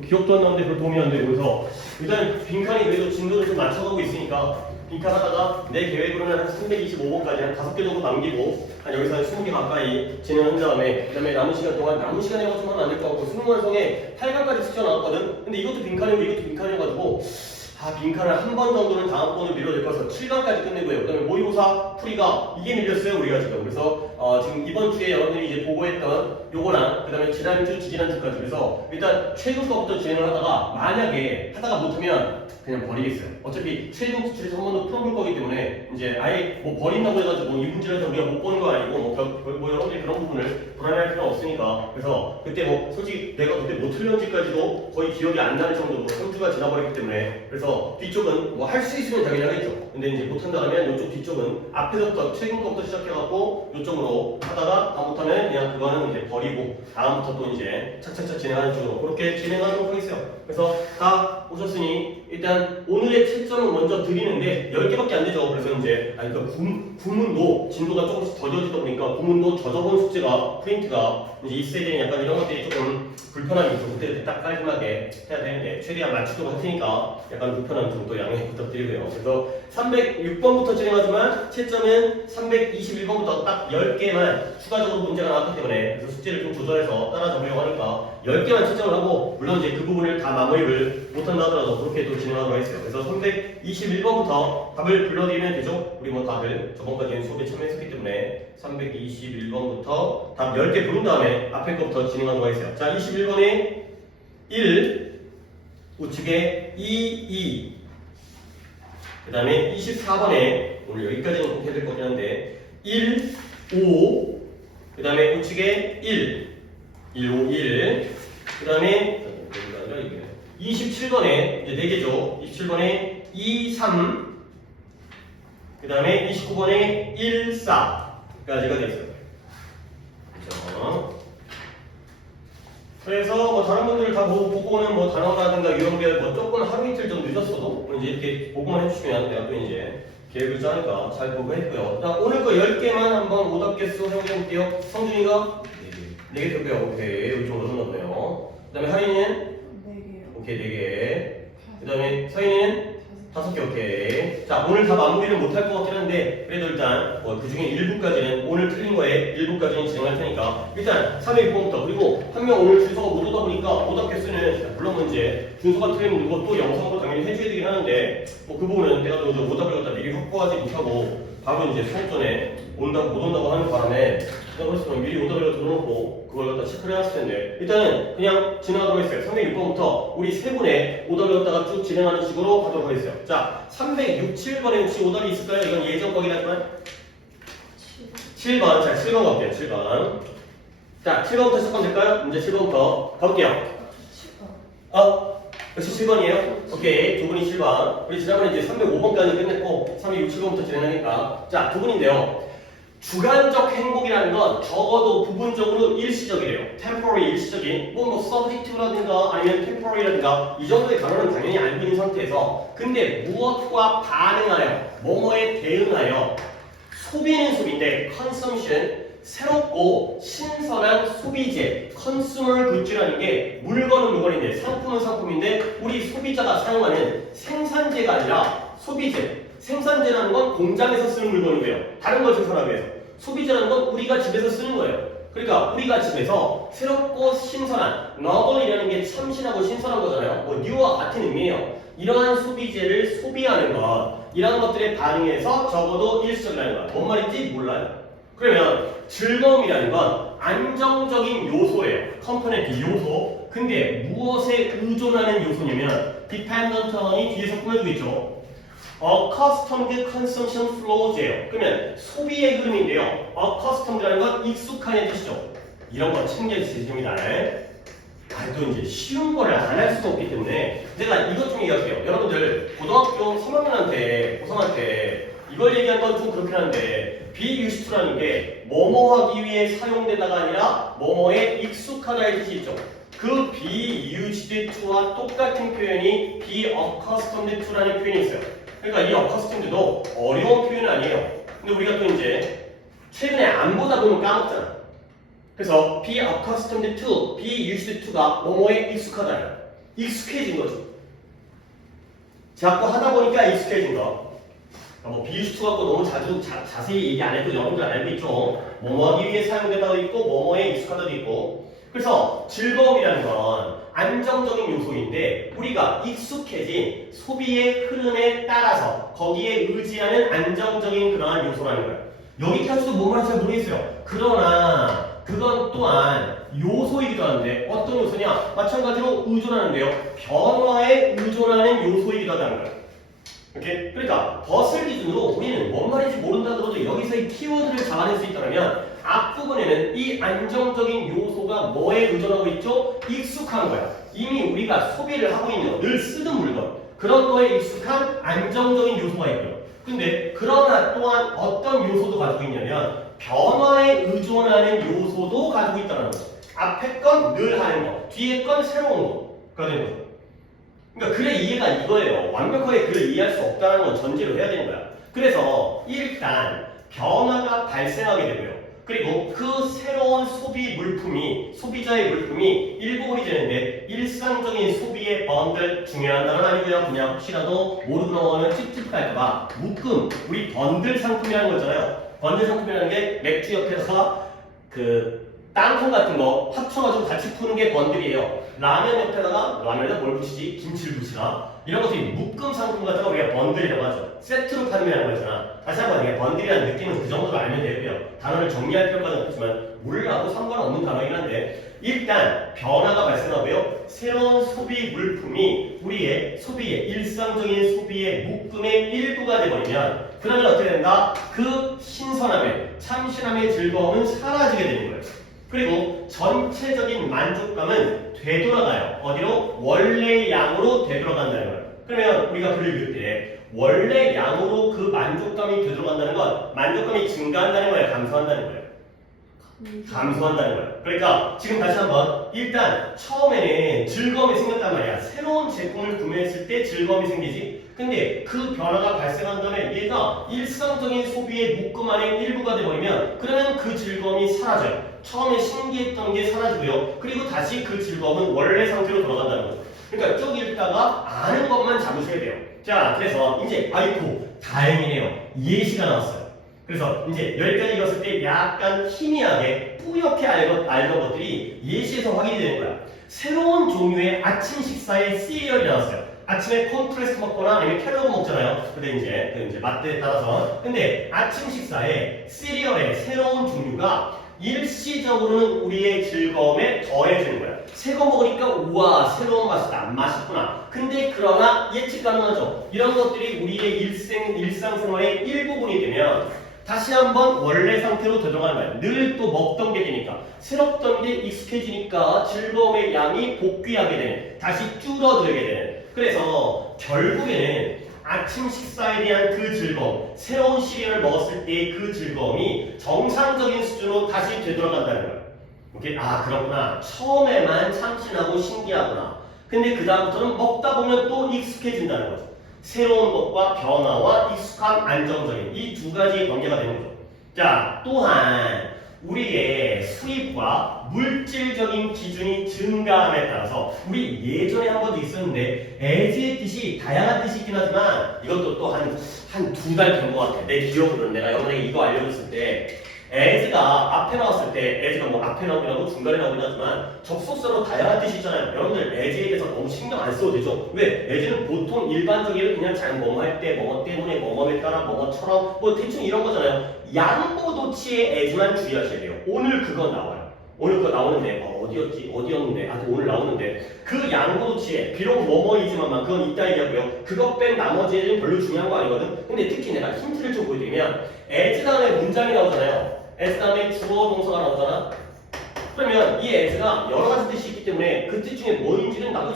기억도 안 나는데 별 도움이 안 되고 그래서 일단 빈칸이 그래도 진도를 좀 맞춰가고 있으니까 빈칸 하다가 내 계획으로는 한 325번까지 한 5개 정도 남기고 한 여기서 한 20개 가까이 진행한 다음에 그 다음에 남은 시간 동안 남은 시간에 가지고 하면 안 될 것 같고 수능 완성에 8강까지 숙제 나왔거든. 근데 이것도 빈칸이고 이것도 빈칸이어가지고 빈칸을 한 번 정도는 다음번을 밀어야 될 거라서 7강까지 끝내고요. 그 다음에 모의고사 풀이가 이게 밀렸어요 우리가 지금. 그래서 지금 이번 주에 여러분들이 이제 보고했던 요거랑 그 다음에 지난주 지지난주까지 그래서 일단 최근 거부터 진행을 하다가 만약에 하다가 못하면 그냥 버리겠어요. 어차피 최근 기출에서 한 번 더 풀어볼 거기 때문에 이제 아예 뭐 버린다고 해가지고 이 문제를 우리가 못 보는 거 아니고 뭐 여러분들이 그런 부분을 불안해할 필요는 없으니까. 그래서 그때 뭐 솔직히 내가 그때 뭐 틀렸는지까지도 거의 기억이 안 나는 정도로 3주가 지나버렸기 때문에 그래서 뒤쪽은 뭐 할 수 있으면 당연히 하겠죠. 근데 이제 못한다 하면 이쪽 뒤쪽은 앞에서부터 최근 거부터 시작해갖고 이쪽으로 하다가 다 못하면 그냥 그거는 이제 버리고 다음부터 또 이제 차차차 진행하는 쪽으로 그렇게 진행하도록 하겠어요. 그래서 다 오셨으니 일단 오늘의 채점은 먼저 드리는데 10개밖에 안 되죠. 그래서 이제 구문도 진도가 조금씩 더뎌지다 보니까 구문도 젖어본 숙제가 프린트가 이제 있어야 되는 약간 이런 것들이 조금 불편함이 있어. 그때 딱 깔끔하게 해야 되는데 최대한 맞추도록 할 테니까 약간 불편함 좀 또 양해 부탁드리고요. 그래서 306번부터 진행하지만 채점은 321번부터 딱 10개만 추가적으로 문제가 나왔기 때문에 그래서 숙제를 좀 조절해서 따라잡으려고 하니까 10개만 채점을 하고 물론 이제 그 부분을 다 마무리를 못한다 하더라도 그렇게 또 진행하도록 하겠어요. 그래서 321번부터 답을 불러드리면 되죠. 우리 뭐 다들 저번까지는 수업에 참여했었기 때문에 321번부터 답 10개 부른 다음에 앞에 거부터 진행하도록 하겠어요. 자, 21번에 1 우측에 2 그 다음에 24번에 오늘 여기까지는 꼭 해야 될 거긴 한데 1 5 그 다음에 우측에 1 5 1 그 다음에 27번에 이제 4개죠. 27번에 2 3 그 다음에 29번에 1 4까지가 되어 있어요. 그렇죠? 그래서 뭐 다른 분들 다 보고는 뭐 단어라든가 이런 게 뭐 조금 하루 이틀 좀 늦었어도 이제 이렇게 보고만 해주시면 내가 또 이제 계획을 짜니까 잘 보고 했고요. 자, 오늘 거 10개만 한번 오답 개수 확인해 볼게요. 성준이가 4개 됐고요. 오케이. 여기 좀 어려웠네요. 그 다음에 하린이는 4개요. 오케이 4개. 그 다음에 서인이는 5개. 오케이. 자, 오늘 다 마무리를 못할 것 같긴 한데 그래도 일단 그 중에 일부까지는 오늘 틀린 거에 일부까지는 진행할 테니까 일단 306번부터 그리고 한 명 오늘 준서가 못 오다 보니까 오답 개수는 물론 문제 준서가 틀리면 이거 또 영상도 당연히 해줘야 되긴 하는데 뭐 그 부분은 내가 또 오답을 갖다 미리 확보하지 못하고 바로 이제 수업 전에 못 온다고 하는 바람에 내가 그랬으면 미리 오답을 들어놓고 그걸 갖다 체크를 해놨을 텐데 일단은 그냥 진행하도록 했어요. 306번부터 우리 세 분의 오답을 갖다가 쭉 진행하는 식으로 가도록 하겠어요. 자, 367번에 혹시 오답이 있을까요? 이건 예전 거긴 하지만 7번. 자, 7번 갈게요. 7번. 자, 7번부터 시작하면 될까요? 문제 7번부터 가볼게요. 역시 7번이에요? 오케이. 두 분이 7번. 우리 지난번에 이제 305번까지 끝냈고 367번부터 진행하니까 자, 두 분인데요. 주관적 행복이라는 건 적어도 부분적으로 일시적이래요. temporary 일시적인 뭐 subjective라든가 아니면 temporary라든가 이 정도의 단어는 당연히 알고 있는 상태에서 근데 무엇과 반응하여 뭐뭐에 대응하여 소비는 소비인데 consumption 새롭고 신선한 소비재 consumer goods라는 게 물건은 물건인데 상품은 상품인데 우리 소비자가 사용하는 생산재가 아니라 소비재 생산재라는 건 공장에서 쓰는 물건이고요. 다른 걸 생산하기 위해서. 소비재라는 건 우리가 집에서 쓰는 거예요. 그러니까 우리가 집에서 새롭고 신선한 novel이라는 게 참신하고 신선한 거잖아요. 뭐 new와 같은 의미예요. 이러한 소비재를 소비하는 것 이러한 것들에 반응해서 적어도 일시적이라는 거야. 뭔 말인지 몰라요. 그러면 즐거움이라는 건 안정적인 요소예요. 컴포넌트 요소. 근데 무엇에 의존하는 요소냐면 dependent이 뒤에서 꾸며주고 있죠. accustomed consumption flows예요. 그러면 소비의 흐름인데요. accustomed라는 건 익숙한 뜻이죠. 이런 거 챙겨주시면 됩니다. 또 이제 쉬운 거를 안 할 수가 없기 때문에 제가 이것 좀 얘기할게요. 여러분들 고등학교 3학년한테 고3한테 이걸 얘기한 건 좀 그렇긴 한데 be used to라는 게 뭐뭐 하기 위해 사용되다가 아니라 뭐뭐에 익숙하다의 뜻이 있죠. 그 be used to와 똑같은 표현이 be accustomed to라는 표현이 있어요. 그러니까 이 accustomed도 어려운 표현은 아니에요. 근데 우리가 또 이제 최근에 안 보다 보면 까먹잖아. 그래서 be accustomed to, be used to가 뭐뭐에 익숙하다. 익숙해진 거죠. 자꾸 하다 보니까 익숙해진 거. 뭐 비유수투 갖고 너무 자세히 얘기 안 해도 여러분들 알고 있죠. 뭐뭐하기 위해 사용되다도 있고 뭐뭐에 익숙하다도 있고. 그래서 즐거움이라는 건 안정적인 요소인데 우리가 익숙해진 소비의 흐름에 따라서 거기에 의지하는 안정적인 그러한 요소라는 거예요. 여기까지도 뭔 말인지 잘 모르겠어요. 그러나 그건 또한 요소이기도 한데 어떤 요소냐? 마찬가지로 의존하는데요. 변화에 의존하는 요소이기도 하다는 거예요. 오케이? 그러니까 덫을 기준으로 우리는 뭔 말인지 모른다 하더라도 여기서의 키워드를 잡아낼 수 있다면 앞부분에는 이 안정적인 요소가 뭐에 의존하고 있죠? 익숙한 거야. 이미 우리가 소비를 하고 있는 늘 쓰던 물건 그런 거에 익숙한 안정적인 요소가 있고요. 근데 그러나 또한 어떤 요소도 가지고 있냐면 변화에 의존하는 요소도 가지고 있다는 거죠. 앞에 건 늘 하는 거, 뒤에 건 새로운 거가 되는 거죠. 그러니까 글의 이해가 이거예요. 완벽하게 글을 이해할 수 없다는 건 전제로 해야 되는 거야. 그래서 일단 변화가 발생하게 되고요. 그리고 그 새로운 소비 물품이 소비자의 물품이 일부분이 되는데 일상적인 소비의 번들 중요한 단어는 아니고요. 그냥 혹시라도 모르고 넘어가면 찝찝할까봐 묶음 우리 번들 상품이라는 거 있잖아요. 번들 상품이라는 게 맥주 옆에서 그 땅콩 같은 거 합쳐가지고 같이 푸는 게 번들이에요. 라면 옆에다가 라면에다 뭘 붙이지? 김치를 붙이나? 이런 것들이 묶음 상품 같은 거 우리가 번들이라고 하죠. 세트로 판매하는 거잖아. 다시 한번 이게 번들이라는 느낌은 그 정도로 알면 되고요. 단어를 정리할 필요까지는 없지만 몰라도 상관없는 단어이긴 한데 일단 변화가 발생하고요. 새로운 소비 물품이 우리의 소비의 일상적인 소비의 묶음의 일부가 되버리면 그러면 어떻게 된다? 그 신선함의 참신함의 즐거움은 사라지게 되는 거예요. 그리고 전체적인 만족감은 되돌아가요. 어디로? 원래 양으로 되돌아간다는 거예요. 그러면 우리가 글을 읽을 때 원래 양으로 그 만족감이 되돌아간다는 건 만족감이 증가한다는 거예요? 감소한다는 거예요? 감소한다는 거예요. 그러니까 지금 다시 한번 일단 처음에는 즐거움이 생겼단 말이야. 새로운 제품을 구매했을 때 즐거움이 생기지. 근데 그 변화가 발생한 다음에 얘가 일상적인 소비의 묶음 안에 일부가 되버리면 그러면 그 즐거움이 사라져요. 처음에 신기했던 게 사라지고요. 그리고 다시 그 즐거움은 원래 상태로 돌아간다는 거죠. 그러니까 쭉 읽다가 아는 것만 잡으셔야 돼요. 자, 그래서 이제 아이고 다행이네요. 예시가 나왔어요. 그래서 이제 여기까지 읽었을 때 약간 희미하게 뿌옇게 알던 것들이 예시에서 확인이 되는 거야. 새로운 종류의 아침 식사에 시리얼이 나왔어요. 아침에 콘프레스 먹거나 아니면 캘러그 먹잖아요. 근데 이제 맛들에 따라서. 근데 아침 식사에 시리얼의 새로운 종류가 일시적으로는 우리의 즐거움에 더해지는 거야. 새 거 먹으니까 우와 새로운 맛이다. 맛있구나. 근데 그러나 예측 가능하죠. 이런 것들이 우리의 일상생활의 일부분이 되면 다시 한번 원래 상태로 되돌아가는 거야. 늘 또 먹던 게 되니까 새롭던 게 익숙해지니까 즐거움의 양이 복귀하게 되는 다시 줄어들게 되는 그래서 결국에는 아침 식사에 대한 그 즐거움 새로운 시리얼을 먹었을 때의 그 즐거움이 정상적인 수준으로 다시 되돌아간다는 거야. 오케이? 아 그렇구나. 처음에만 참신하고 신기하구나. 근데 그 다음부터는 먹다 보면 또 익숙해진다는 거죠. 새로운 것과 변화와 익숙함, 안정적인 이 두 가지의 관계가 되는 거죠. 자, 또한 우리의 수입과 물질적인 기준이 증가함에 따라서 우리 예전에 한 번도 있었는데 as의 뜻이 다양한 뜻이 있긴 하지만 이것도 또 한 두 달 된 것 같아. 내 기억으로는 내가 여러분에게 이거 알려줬을 때 as가 앞에 나왔을 때 as가 뭐 앞에 나오긴 하고 중간에 나오긴 하지만 접속사로 다양한 뜻이 있잖아요. 여러분들 as에 대해서 너무 신경 안 써도 되죠. 왜? as는 보통 일반적으로 그냥 잘 뭐뭐 할 때 뭐뭐 때문에 뭐뭐에 따라 뭐뭐처럼 뭐 대충 이런 거잖아요. 양보도치의 as만 주의하셔야 돼요. 오늘 그거 나와요. 오늘 그거 나오는데 어디였는데 오늘 나오는데 그 양보도치에 비록 뭐뭐이지만 그건 이따 얘기하고요. 그것 뺀 나머지는 별로 중요한 거 아니거든. 근데 특히 내가 힌트를 좀 보여드리면 as 다음에 문장이 나오잖아요. as 다음에 주어 동사가 나오잖아. 그러면 이 as가 여러 가지 뜻이 있기 때문에 그 뜻 중에 뭐인지는 난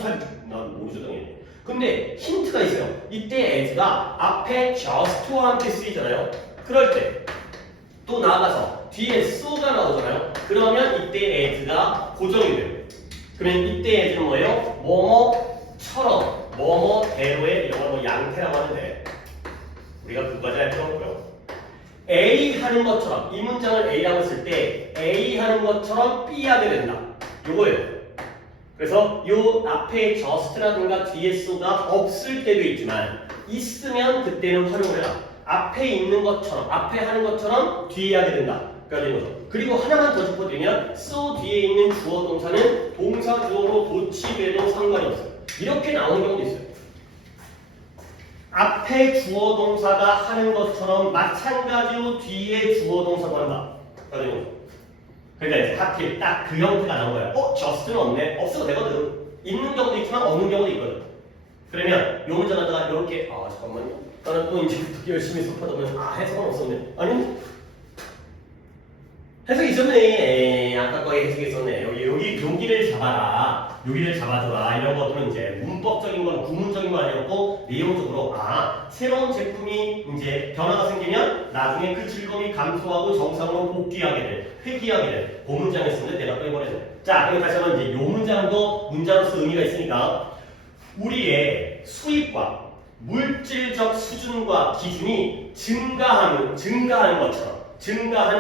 모르죠 당연히. 근데 힌트가 있어요. 이때 as가 앞에 just와 함께 쓰이잖아요. 그럴 때 또 나아가서 뒤에 so가 나오잖아요. 그러면 이때 as가 고정이 돼요. 그러면 이때 as는 뭐예요? 뭐뭐처럼 뭐뭐대로의 이런 걸 뭐 양태라고 하는데 우리가 그거까지 할 필요 없고요. A 하는 것처럼 이 문장을 A라고 했을 때 A 하는 것처럼 B 하게 된다. 요거예요. 그래서 요 앞에 just라든가 뒤에 so가 없을 때도 있지만 있으면 그때는 활용을 해라. 앞에 있는 것처럼, 앞에 하는 것처럼 뒤에 하게 된다. 가 되는 거죠. 그리고 하나만 더 짚어드리면 so 뒤에 있는 주어 동사는 동사 주어로 도치돼도 상관이 없어요. 이렇게 나오는 경우도 있어요. 앞에 주어 동사가 하는 것처럼 마찬가지로 뒤에 주어 동사도 한다. 가 되는 거죠. 그러니까 이제 하필 딱 그 형태가 나온 거야. just는 없네. 없어도 되거든. 있는 경우도 있지만 없는 경우도 있거든. 그러면 요 문장 갖다가 이렇게 잠깐만요. 나는 또 이제 열심히 수업하다 보면 해석은 없었네. 아니 해석이 있었네. 아까 거에 해석이 있었네. 여기를 잡아라. 여기를 잡아줘라. 이런 것들은 이제 문법적인 건 구문적인 건 아니었고 내용적으로 새로운 제품이 이제 변화가 생기면 나중에 그 즐거움이 감소하고 정상으로 복귀하게 돼. 회귀하게 돼. 그 문장에 쓰는데 내가 빼버렸네. 자, 그럼 다시 한번 이제 요 문장도 문장으로서 의미가 있으니까 우리의 수입과 물질적 수준과 기준이 증가하는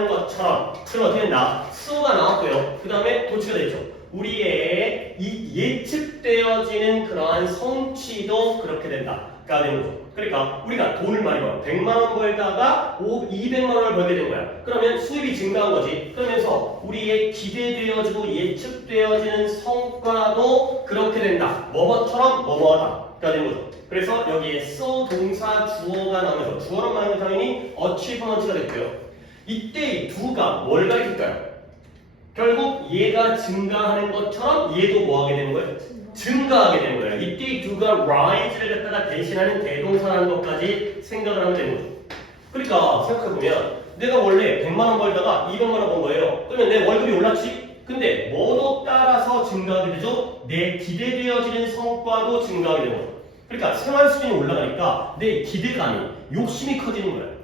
것처럼 그럼 어떻게 된다? 수가 나왔고요. 그 다음에 도치가 되죠. 우리의 이 예측되어지는 그러한 성취도 그렇게 된다가 되는 거죠. 그러니까 우리가 돈을 많이 벌어 100만 원 벌다가 200만 원을 벌게 된 거야. 그러면 수입이 증가한 거지. 그러면서 우리의 기대되어지고 예측되어지는 성과도 그렇게 된다. 뭐뭐처럼 뭐뭐하다가 되는 거죠. 그래서 여기에 so 동사 주어가 나오면서 주어로 말하면 당연히 achievement가 됐고요. 이때 이 두가 뭘 가리킬까요? 결국 얘가 증가하는 것처럼 얘도 뭐 하게 되는 거예요? 증가하게 되는 거예요. 이때 이 두가 rise를 갖다가 대신하는 대동사라는 것까지 생각을 하면 되는 거죠. 그러니까 생각해보면 내가 원래 100만 원 벌다가 200만 원 번 거예요. 그러면 내 월급이 올랐지? 근데 뭐로 따라서 증가하게 되죠? 내 기대되어지는 성과도 증가하게 되는 거죠. 그러니까 생활 수준이 올라가니까 내 기대감이 욕심이 커지는 거예요.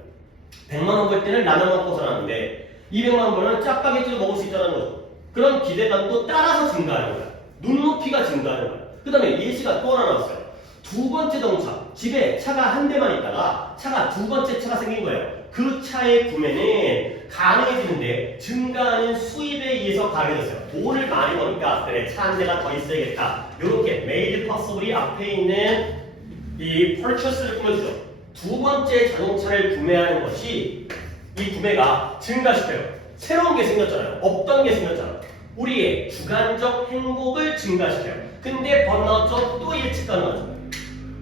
100만 원 벌 때는 라면 먹고 살았는데 200만 원 벌면 짜파게티도 먹을 수 있다는 거죠. 그런 기대감도 따라서 증가하는 거야. 눈높이가 증가하는 거야. 그 다음에 예시가 또 하나 나왔어요. 두 번째 동사. 집에 차가 한 대만 있다가 차가 두 번째 차가 생긴 거예요. 그 차의 구매는 가능해지는데 증가하는 수입에 의해서 가능해졌어요. 돈을 많이 버니까 그래 차 한 대가 더 있어야겠다. 이렇게 made possible이 앞에 있는 이 purchase를 꾸며주죠. 두 번째 자동차를 구매하는 것이 이 구매가 증가시켜요. 새로운 게 생겼잖아요. 없던 게 생겼잖아요. 우리의 주관적 행복을 증가시켜요. 근데 번아웃죠. 또 예측 가능하죠.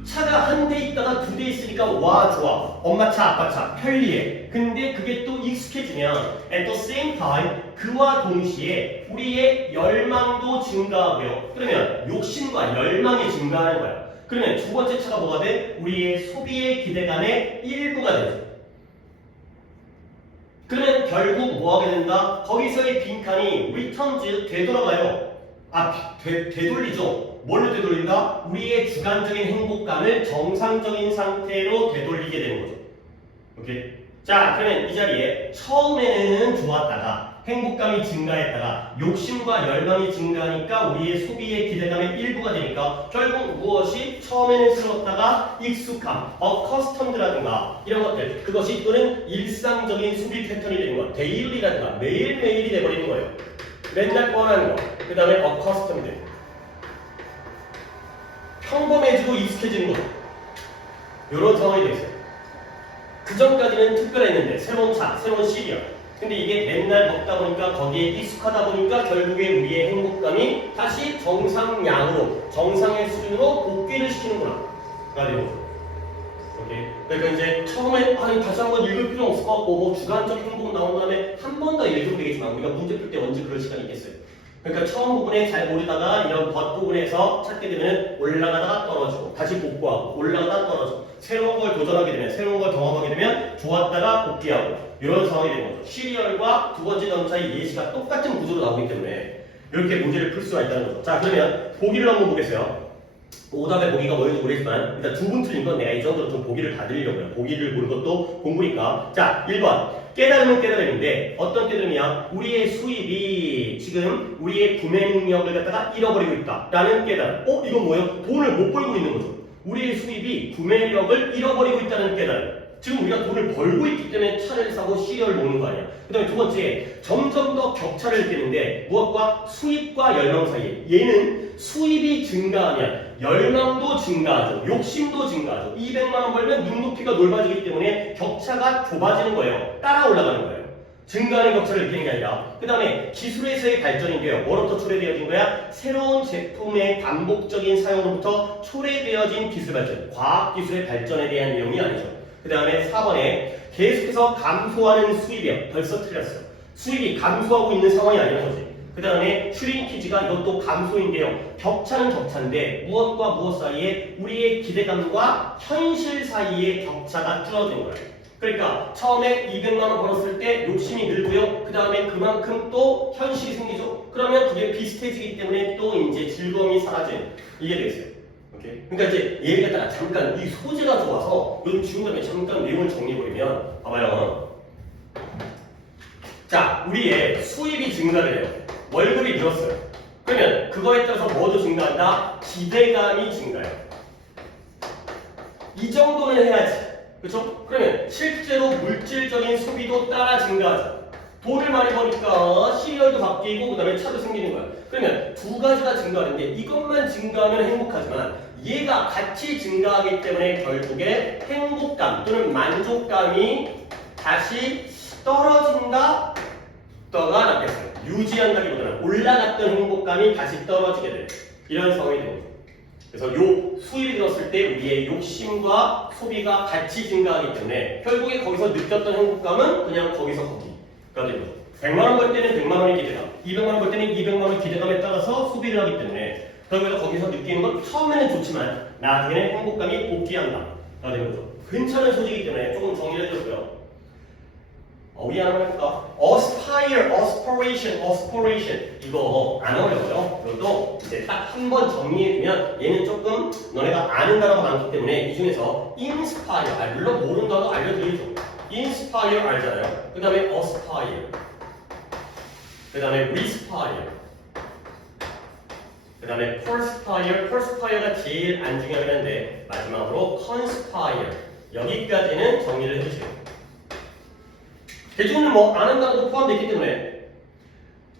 차가 한 대 있다가 두 대 있으니까 와 좋아. 엄마 차, 아빠 차 편리해. 근데 그게 또 익숙해지면 at the same time 그와 동시에 우리의 열망도 증가하고요. 그러면 욕심과 열망이 증가하는 거야. 그러면 두 번째 차가 뭐가 돼? 우리의 소비의 기대감의 일부가 되죠. 그러면 결국 뭐 하게 된다? 거기서의 빈칸이 returns 되돌아가요. 되돌리죠. 뭘로 되돌린다? 우리의 주관적인 행복감을 정상적인 상태로 되돌리게 되는 거죠. 오케이? 자, 그러면 이 자리에 처음에는 좋았다가 행복감이 증가했다가 욕심과 열망이 증가하니까 우리의 소비의 기대감의 일부가 되니까 결국 무엇이 처음에는 싫었다가 익숙함, accustomed라든가 이런 것들 그것이 또는 일상적인 소비 패턴이 되는 것, 데일리라든가 매일매일이 돼버리는 거예요. 맨날 뻔한 거, 그 다음에 accustomed 평범해지고 익숙해지는 거죠. 이런 상황이 되어 있어요. 그 전까지는 특별했는데 새로운 차, 새로운 시리얼 근데 이게 맨날 먹다 보니까 거기에 익숙하다 보니까 결국에 우리의 행복감이 다시 정상량으로 정상의 수준으로 복귀를 시키는구나 가 되는 거죠. 오케이. 그러니까 이제 처음에 다시 한번 읽을 필요 없을 것 같고 뭐 주관적 행복 나온 다음에 한 번 더 읽으면 되겠지만 우리가 문제 풀 때 언제 그럴 시간이 있겠어요. 그러니까 처음 부분에 잘 모르다가 이런 겉부분에서 찾게 되면 올라가다가 떨어지고 다시 복구하고 올라가다가 떨어지고 새로운 걸 도전하게 되면 새로운 걸 경험하게 되면 좋았다가 복귀하고 이런 상황이 되는 거죠. 시리얼과 두 번째 전차의 예시가 똑같은 구조로 나오기 때문에 이렇게 문제를 풀 수가 있다는 거죠. 자, 그러면 보기를 한번 보겠어요. 오답의 보기가 뭐였는지 모르겠지만 일단 두 분 틀린 건 내가 이 정도로 좀 보기를 다 드리려고요. 보기를 보는 것도 공부니까. 자, 1번 깨달음은 깨달음인데 어떤 깨달음이야? 우리의 수입이 지금 우리의 구매 능력을 갖다가 잃어버리고 있다 라는 깨달음. 이건 뭐예요? 돈을 못 벌고 있는 거죠. 우리의 수입이 구매력을 잃어버리고 있다는 깨달음. 지금 우리가 돈을 벌고 있기 때문에 차를 사고 시리얼을 먹는 거 아니야. 그 다음에 두 번째 점점 더 격차를 느끼는데 무엇과 수입과 열망 사이에 얘는 수입이 증가하면 열망도 증가하죠. 욕심도 증가하죠. 200만 원 벌면 눈높이가 넓어지기 때문에 격차가 좁아지는 거예요. 따라 올라가는 거예요. 증가하는 격차를 느끼는 게 아니라. 그 다음에 기술에서의 발전인데요. 뭐로부터 초래되어진 거야? 새로운 제품의 반복적인 사용으로부터 초래되어진 기술 발전, 과학기술의 발전에 대한 내용이 아니죠. 그 다음에 4번에 계속해서 감소하는 수입이요. 벌써 틀렸어. 수입이 감소하고 있는 상황이 아니라는 거지. 그 다음에 슈링키지가 이것도 감소인데요. 격차는 격차인데 무엇과 무엇 사이에 우리의 기대감과 현실 사이의 격차가 줄어든 거예요. 그러니까 처음에 200만 원 벌었을 때 욕심이 늘고요. 그 다음에 그만큼 또 현실이 생기죠. 그러면 그게 비슷해지기 때문에 또 이제 즐거움이 사라지는 이게 되겠어요. 오케이? 그러니까 이제 예를 갖다가 잠깐 이 소재가 좋아서 요즘 지운 다음에 잠깐 내용을 정리해버리면 봐봐요. 자, 우리의 수입이 증가를 해요. 월급이 늘었어요. 그러면 그거에 따라서 뭐도 증가한다? 기대감이 증가해요. 이 정도는 해야지. 그렇죠? 그러면 실제로 물질적인 소비도 따라 증가하죠. 돈을 많이 버니까 시리얼도 바뀌고 그 다음에 차도 생기는 거야. 그러면 두 가지가 증가하는데 이것만 증가하면 행복하지만 얘가 같이 증가하기 때문에 결국에 행복감 또는 만족감이 다시 떨어진다? 떠가 낫겠어요. 유지한다기보다는 올라갔던 행복감이 다시 떨어지게 돼요. 이런 상황이 됩니다. 그래서 요 수입이 들었을 때 우리의 욕심과 소비가 같이 증가하기 때문에 결국에 거기서 느꼈던 행복감은 그냥 거기서 거기가 되는 거죠. 100만 원 벌 때는 100만 원의 기대감, 200만 원 벌 때는 200만 원의 기대감에 따라서 소비를 하기 때문에 결국에 거기서 느끼는 건 처음에는 좋지만 나중에는 행복감이 복귀한다가 되는 거죠. 괜찮은 소식이기 때문에 조금 정리를 해줬고요. 우리 하나 해볼까? aspire, aspiration, aspiration 이거 안 어려워요. 이것도 이제 딱 한 번 정리해주면 얘는 조금 너네가 아는 단어가 많기 때문에 이 중에서 inspire, 물론 모르는 단어 알려드리죠. inspire 알잖아요. 그 다음에 aspire, 그 다음에 respire, 그 다음에 perspire, perspire가 제일 안 중요한데 마지막으로 conspire 여기까지는 정리를 해주세요. 대중은 뭐 아는 단어도 포함되어 있기 때문에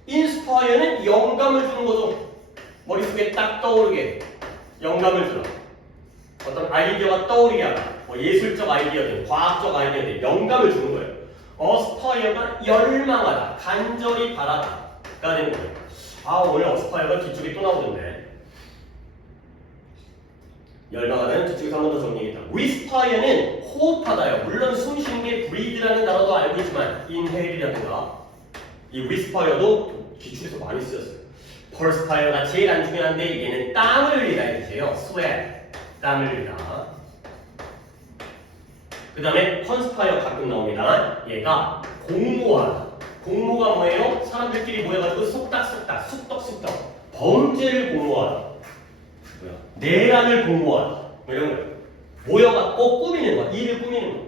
인스파이어는 영감을 주는 거죠. 머릿속에 딱 떠오르게 영감을 주라. 어떤 아이디어가 떠오르게 하라. 뭐 예술적 아이디어든 과학적 아이디어든 영감을 주는 거예요. 어스파이어가 열망하다, 간절히 바라다가 되는 거예요. 오늘 어스파이어가 뒤쪽에 또 나오던데. 열망하다는 뒤쪽에서 한 번 더 정리해야겠다. 위스파이어는 호흡하다요. 물론 숨 쉬는 게 breathe라는 단어도 알고 있지만 inhale이라든가 이 위스파이어도 기출에서 많이 쓰였어요. perspire가 제일 안 중요한데 얘는 땀을 흘리다 이뜻이에요. sweat, 땀을 흘리다. 그 다음에 conspire 가끔 나옵니다. 얘가 공모하다. 공모가 뭐예요? 사람들끼리 모여가지고 속닥속닥, 쑥덕쑥덕 범죄를 공모하다. 내란을 공모하다. 뭐 이런 거예요. 모여갖고 꾸미는 거, 일을 꾸미는 거.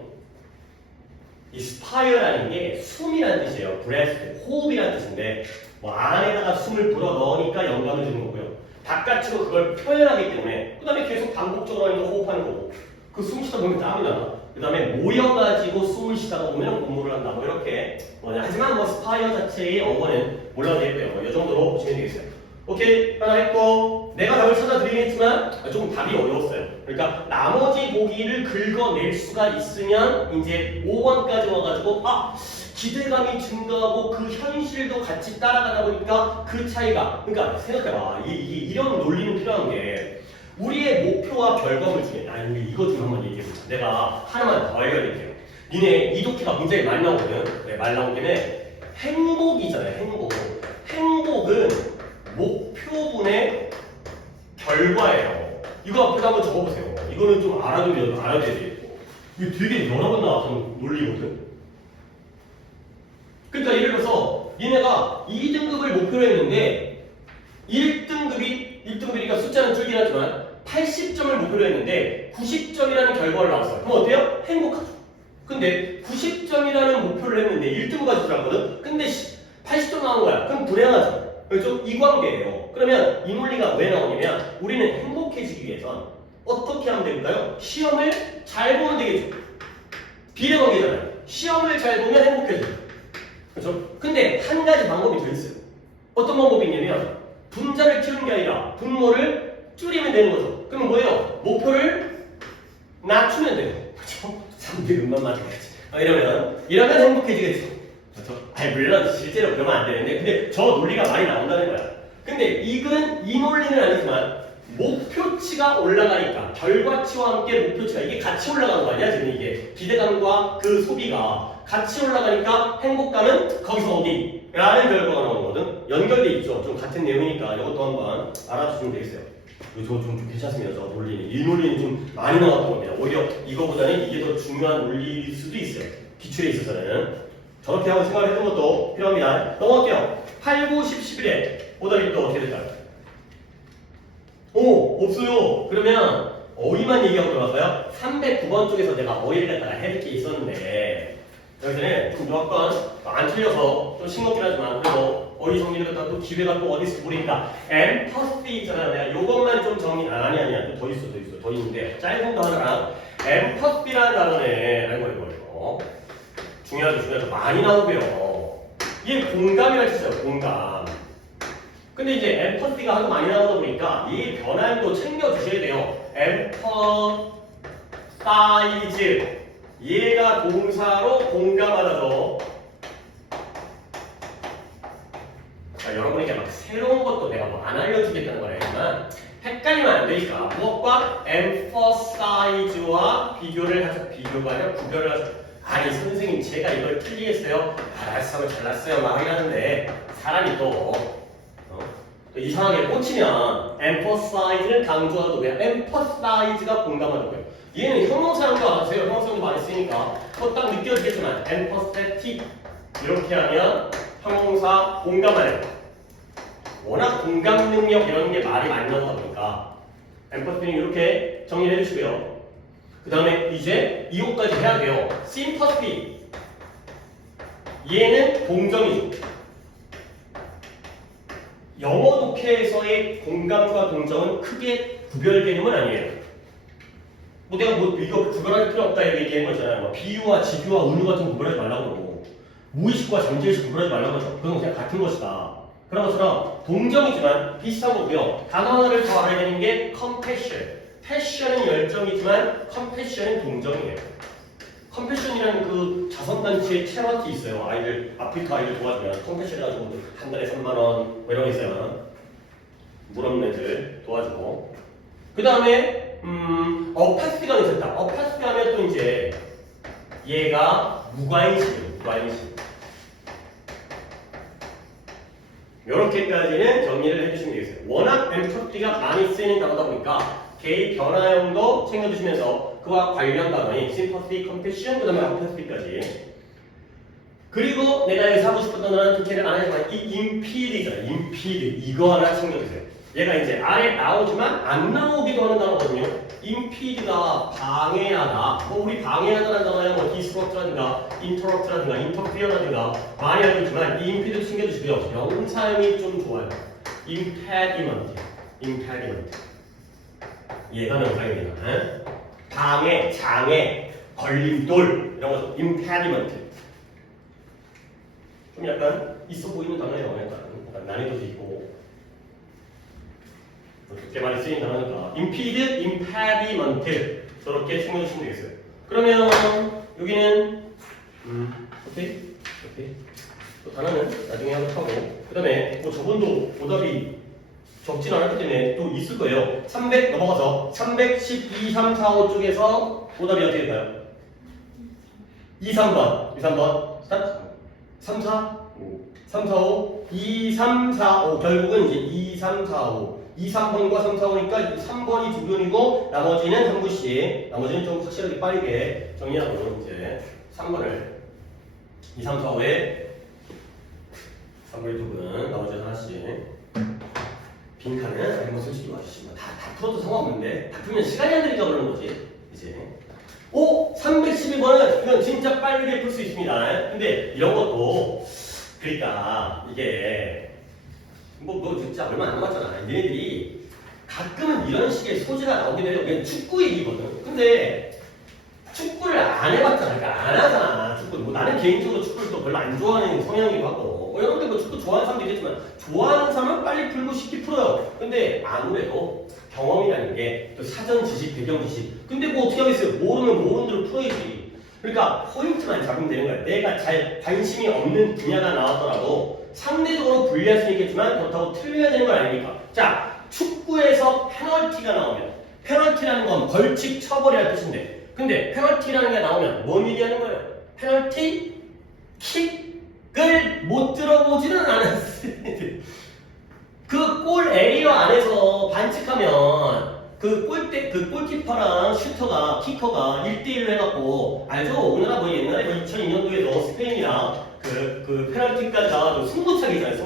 이 스파이어라는 게 숨이라는 뜻이에요. breath, 호흡이라는 뜻인데 뭐 안에다가 숨을 불어 넣으니까 영감을 주는 거고요. 바깥으로 그걸 표현하기 때문에 그 다음에 계속 반복적으로 하니까 호흡하는 거고 그 숨 쉬다 보면 땀이 나나. 그 다음에 모여가지고 숨을 쉬다가 보면 공모를 한다. 뭐 이렇게 하지만 뭐 스파이어 자체의 어원은 몰라도 되고요. 이 정도로 보시면 되겠어요. 오케이, 하나 했고 내가 답을 찾아드리긴 했지만 조금 답이 어려웠어요. 그러니까 나머지 보기를 긁어낼 수가 있으면 이제 5번까지 와가지고 기대감이 증가하고 그 현실도 같이 따라가다 보니까 그 차이가 그러니까 생각해봐. 이런 논리는 필요한 게 우리의 목표와 결과물 중에 우리 이거 좀 한번 얘기해보자. 내가 하나만 더 알려드릴게요. 니네 이독해가 굉장히 많이 나오거든. 네, 많이 나오기 때문에 행복이잖아요. 행복은 목표분의 결과예요. 이거 앞에다 한번 적어보세요. 이거는 좀 알아야 되겠고. 이거 되게 여러 번 나왔던 논리거든. 그러니까 예를 들어서 니네가 2등급을 목표로 했는데 1등급이니까 숫자는 줄긴 하지만 80점을 목표로 했는데 90점이라는 결과를 나왔어요. 그럼 어때요? 행복하죠. 근데 90점이라는 목표를 했는데 1등급까지 들어갔거든. 근데 80점 나온 거야. 그럼 불행하죠. 그렇죠? 이 관계예요. 그러면 이 논리가 왜 나오냐면 우리는 행복해지기 위해선 어떻게 하면 될까요? 시험을 잘 보면 되겠죠. 비례관계잖아요. 시험을 잘 보면 행복해져요. 그렇죠? 근데 한 가지 방법이 더 있어요. 어떤 방법이 있냐면 분자를 키우는 게 아니라 분모를 줄이면 되는 거죠. 그럼 뭐예요? 목표를 낮추면 돼요. 그렇죠? 3등급만 맞아야지. 이러면 행복해지겠죠. 그렇죠? 아니 물론 실제로 그러면 안 되는데 근데 저 논리가 많이 나온다는 거야. 근데 이건 이 논리는 아니지만 목표치가 올라가니까 결과치와 함께 목표치가 이게 같이 올라가는 거 아니야 지금 이게 기대감과 그 소비가 같이 올라가니까 행복감은 거기서 어디? 라는 결과가 나오는 거거든. 연결돼 있죠. 좀 같은 내용이니까 이것도 한번 알아주시면 되겠어요. 좀 괜찮습니다. 저 논리는 이 논리는 좀 많이 나왔던 겁니다. 오히려 이거보다는 이게 더 중요한 논리일 수도 있어요. 기출에 있어서는 저렇게 한번 생각을 해둔 것도 필요합니다. 넘어갈게요. 8, 9, 10, 11에 오답이 또 어떻게 될까요? 오! 없어요. 그러면 어휘만 얘기하고 들어갈까요? 309번 쪽에서 내가 어휘를 갖다가 해줄 게 있었는데 여기서는 좀 약간 안 틀려서 좀 싱겁긴 하지만 그래도 어휘 정리를 갖다가 또 기회가 또 어디 있을지 모르니까 empathy 있잖아요. 내가 요것만 좀 정리 아니야 또 더 있어 더 있는데 짧은 거 하나랑 empathy라는 단어네. 아이고 중요하죠. 많이 나오고요. 이게 공감이라는 뜻이에요. 공감. 근데 이제 empathy가 하도 많이 나오다 보니까 이 변화도 챙겨주셔야 돼요. empathize 얘가 동사로 공감하다죠. 여러분에게 막 새로운 것도 내가 뭐 안 알려주겠다는 건 아니지만 헷갈리면 안 되니까 무엇과 emphasize와 비교를 하죠. 비교가 아니라 구별을 하죠. 아니 선생님 제가 이걸 틀리겠어요? 알았어요 잘났어요 막 하는데 사람이 또 이상하게 꽂히면 emphasize는 강조하고 그냥 emphasize가 공감하는 얘는 형용사인 거 아세요? 형용사도 많이 쓰니까 딱 느껴지겠지만 empathetic 이렇게 하면 형용사 공감하는 워낙 공감 능력 이런 게 말이 많이 나오다 보니까 empathy는 이렇게 정리를 해주시고요. 그 다음에 이제 이것까지 해야 돼요. sympathy 얘는 동정이죠. 영어 독해에서의 공감과 동정은 크게 구별되는 아니에요. 내가 이거 구별할 필요 없다 이렇게 얘기한 거잖아요. 비유와 지규와 은유 같은 거 구별하지 말라고 그러고 무의식과 잠재의식 구별하지 말라고 하죠. 그건 그냥 같은 것이다. 그런 것처럼 동정이지만 비슷한 거고요. 단어 하나를 더 알아야 되는 게 compassion. passion은 열정이지만 compassion은 동정이에요. compassion이라는 그 자선단체의 체험학이 있어요. 아이들 아프리카 아이들 도와주면 compassion 해가지고 한 달에 3만 원 뭐 이런 거 있어요. 물 없는 애들 도와주고 그 다음에 어파스가 있었다. 어파스 하면 또 이제 얘가 무관심이에요. 무관심. 이렇게까지는 정리를 해주시면 되겠어요. 워낙 엠퍼티가 많이 쓰이는 단어다 보니까 개의 변화형도 챙겨주시면서 그와 관련 단어인 sympathy, compassion, 그 다음에 empathy까지. 그리고 내가 여기서 하고 싶었던 단어는 특히는 안 하지만 이 imped잖아요. impede 이거 하나 챙겨주세요. 얘가 이제 아래 나오지만 안 나오기도 하는 단어거든요. impede가 방해하다. 우리 방해하다라는 단어야 뭐 disrupt라든가 interrupt라든가 interfere라든가 많이 알고 있지만 이 impede 챙겨주시고요. 명사형이 좀 좋아요. impediment. 얘가 명사형입니다. 방해, 장애, 걸림돌 이런 거 impediment. 좀 약간 있어 보이는 단어예요. 약간 난이도도 있고 그렇게 많이 쓰인 단어니까 impede, impediment 저렇게 챙겨주시면 되겠어요. 그러면 여기는 오케이 또 단어는 나중에 한번 하고 그 다음에 뭐 저분도 오답이 적진 않았기 때문에 또 있을 거예요. 300 넘어가서 312, 3, 4, 5 쪽에서 오답이 어떻게 될까요? 2, 3번 스타트 3, 4, 5 3, 4, 5 2, 3, 4, 5 결국은 이제 2, 3, 4, 5 2, 3번과 3, 4, 5니까 3번이 두 분이고 나머지는 한 분씩 나머지는 좀 확실하게 빠르게 정리하고 이제 3번을 2, 3, 4, 5에 3번이 두 분 나머지는 하나씩 빈칸은 뭐 솔직히 와주시면 다 풀어도 상관없는데 다 풀면 시간이 안 되니까 그러는 거지 이제 312번은 이건 진짜 빠르게 풀 수 있습니다. 근데 이런 것도 그러니까 이게 너 진짜 얼마 안 남았잖아. 얘네들이 가끔은 이런 식의 소재가 나오게 돼요. 그냥 축구 얘기거든. 근데 축구를 안 해봤잖아. 그러니까 안 하잖아. 축구. 나는 개인적으로 축구를 또 별로 안 좋아하는 성향이기도 하고. 여러분들 뭐 축구 좋아하는 사람도 있겠지만 좋아하는 사람은 빨리 풀고 쉽게 풀어요. 근데 아무래도 경험이라는 게 또 사전 지식, 배경 지식. 근데 뭐 어떻게 하겠어요? 모르면 모르는 대로 풀어야지. 그러니까 포인트만 잡으면 되는 거야. 내가 잘 관심이 없는 분야가 나왔더라도 상대적으로 불리할 수 있겠지만 그렇다고 틀려야 되는 건 아니니까. 자, 축구에서 페널티가 나오면 페널티라는 건 벌칙 처벌이라는 뜻인데 근데 페널티라는 게 나오면 뭔 얘기하는 거예요? 페널티 킥을 못 들어보지는 않았어요. 그 골 에리어 안에서 반칙하면 그 골대 그 골키퍼랑 슈터가 키커가 1대1로 해갖고 알죠? 우리나라 뭐 옛날에 2002년도에도 스페인이랑 그 페널티까지 나와도 승부차기잖아요.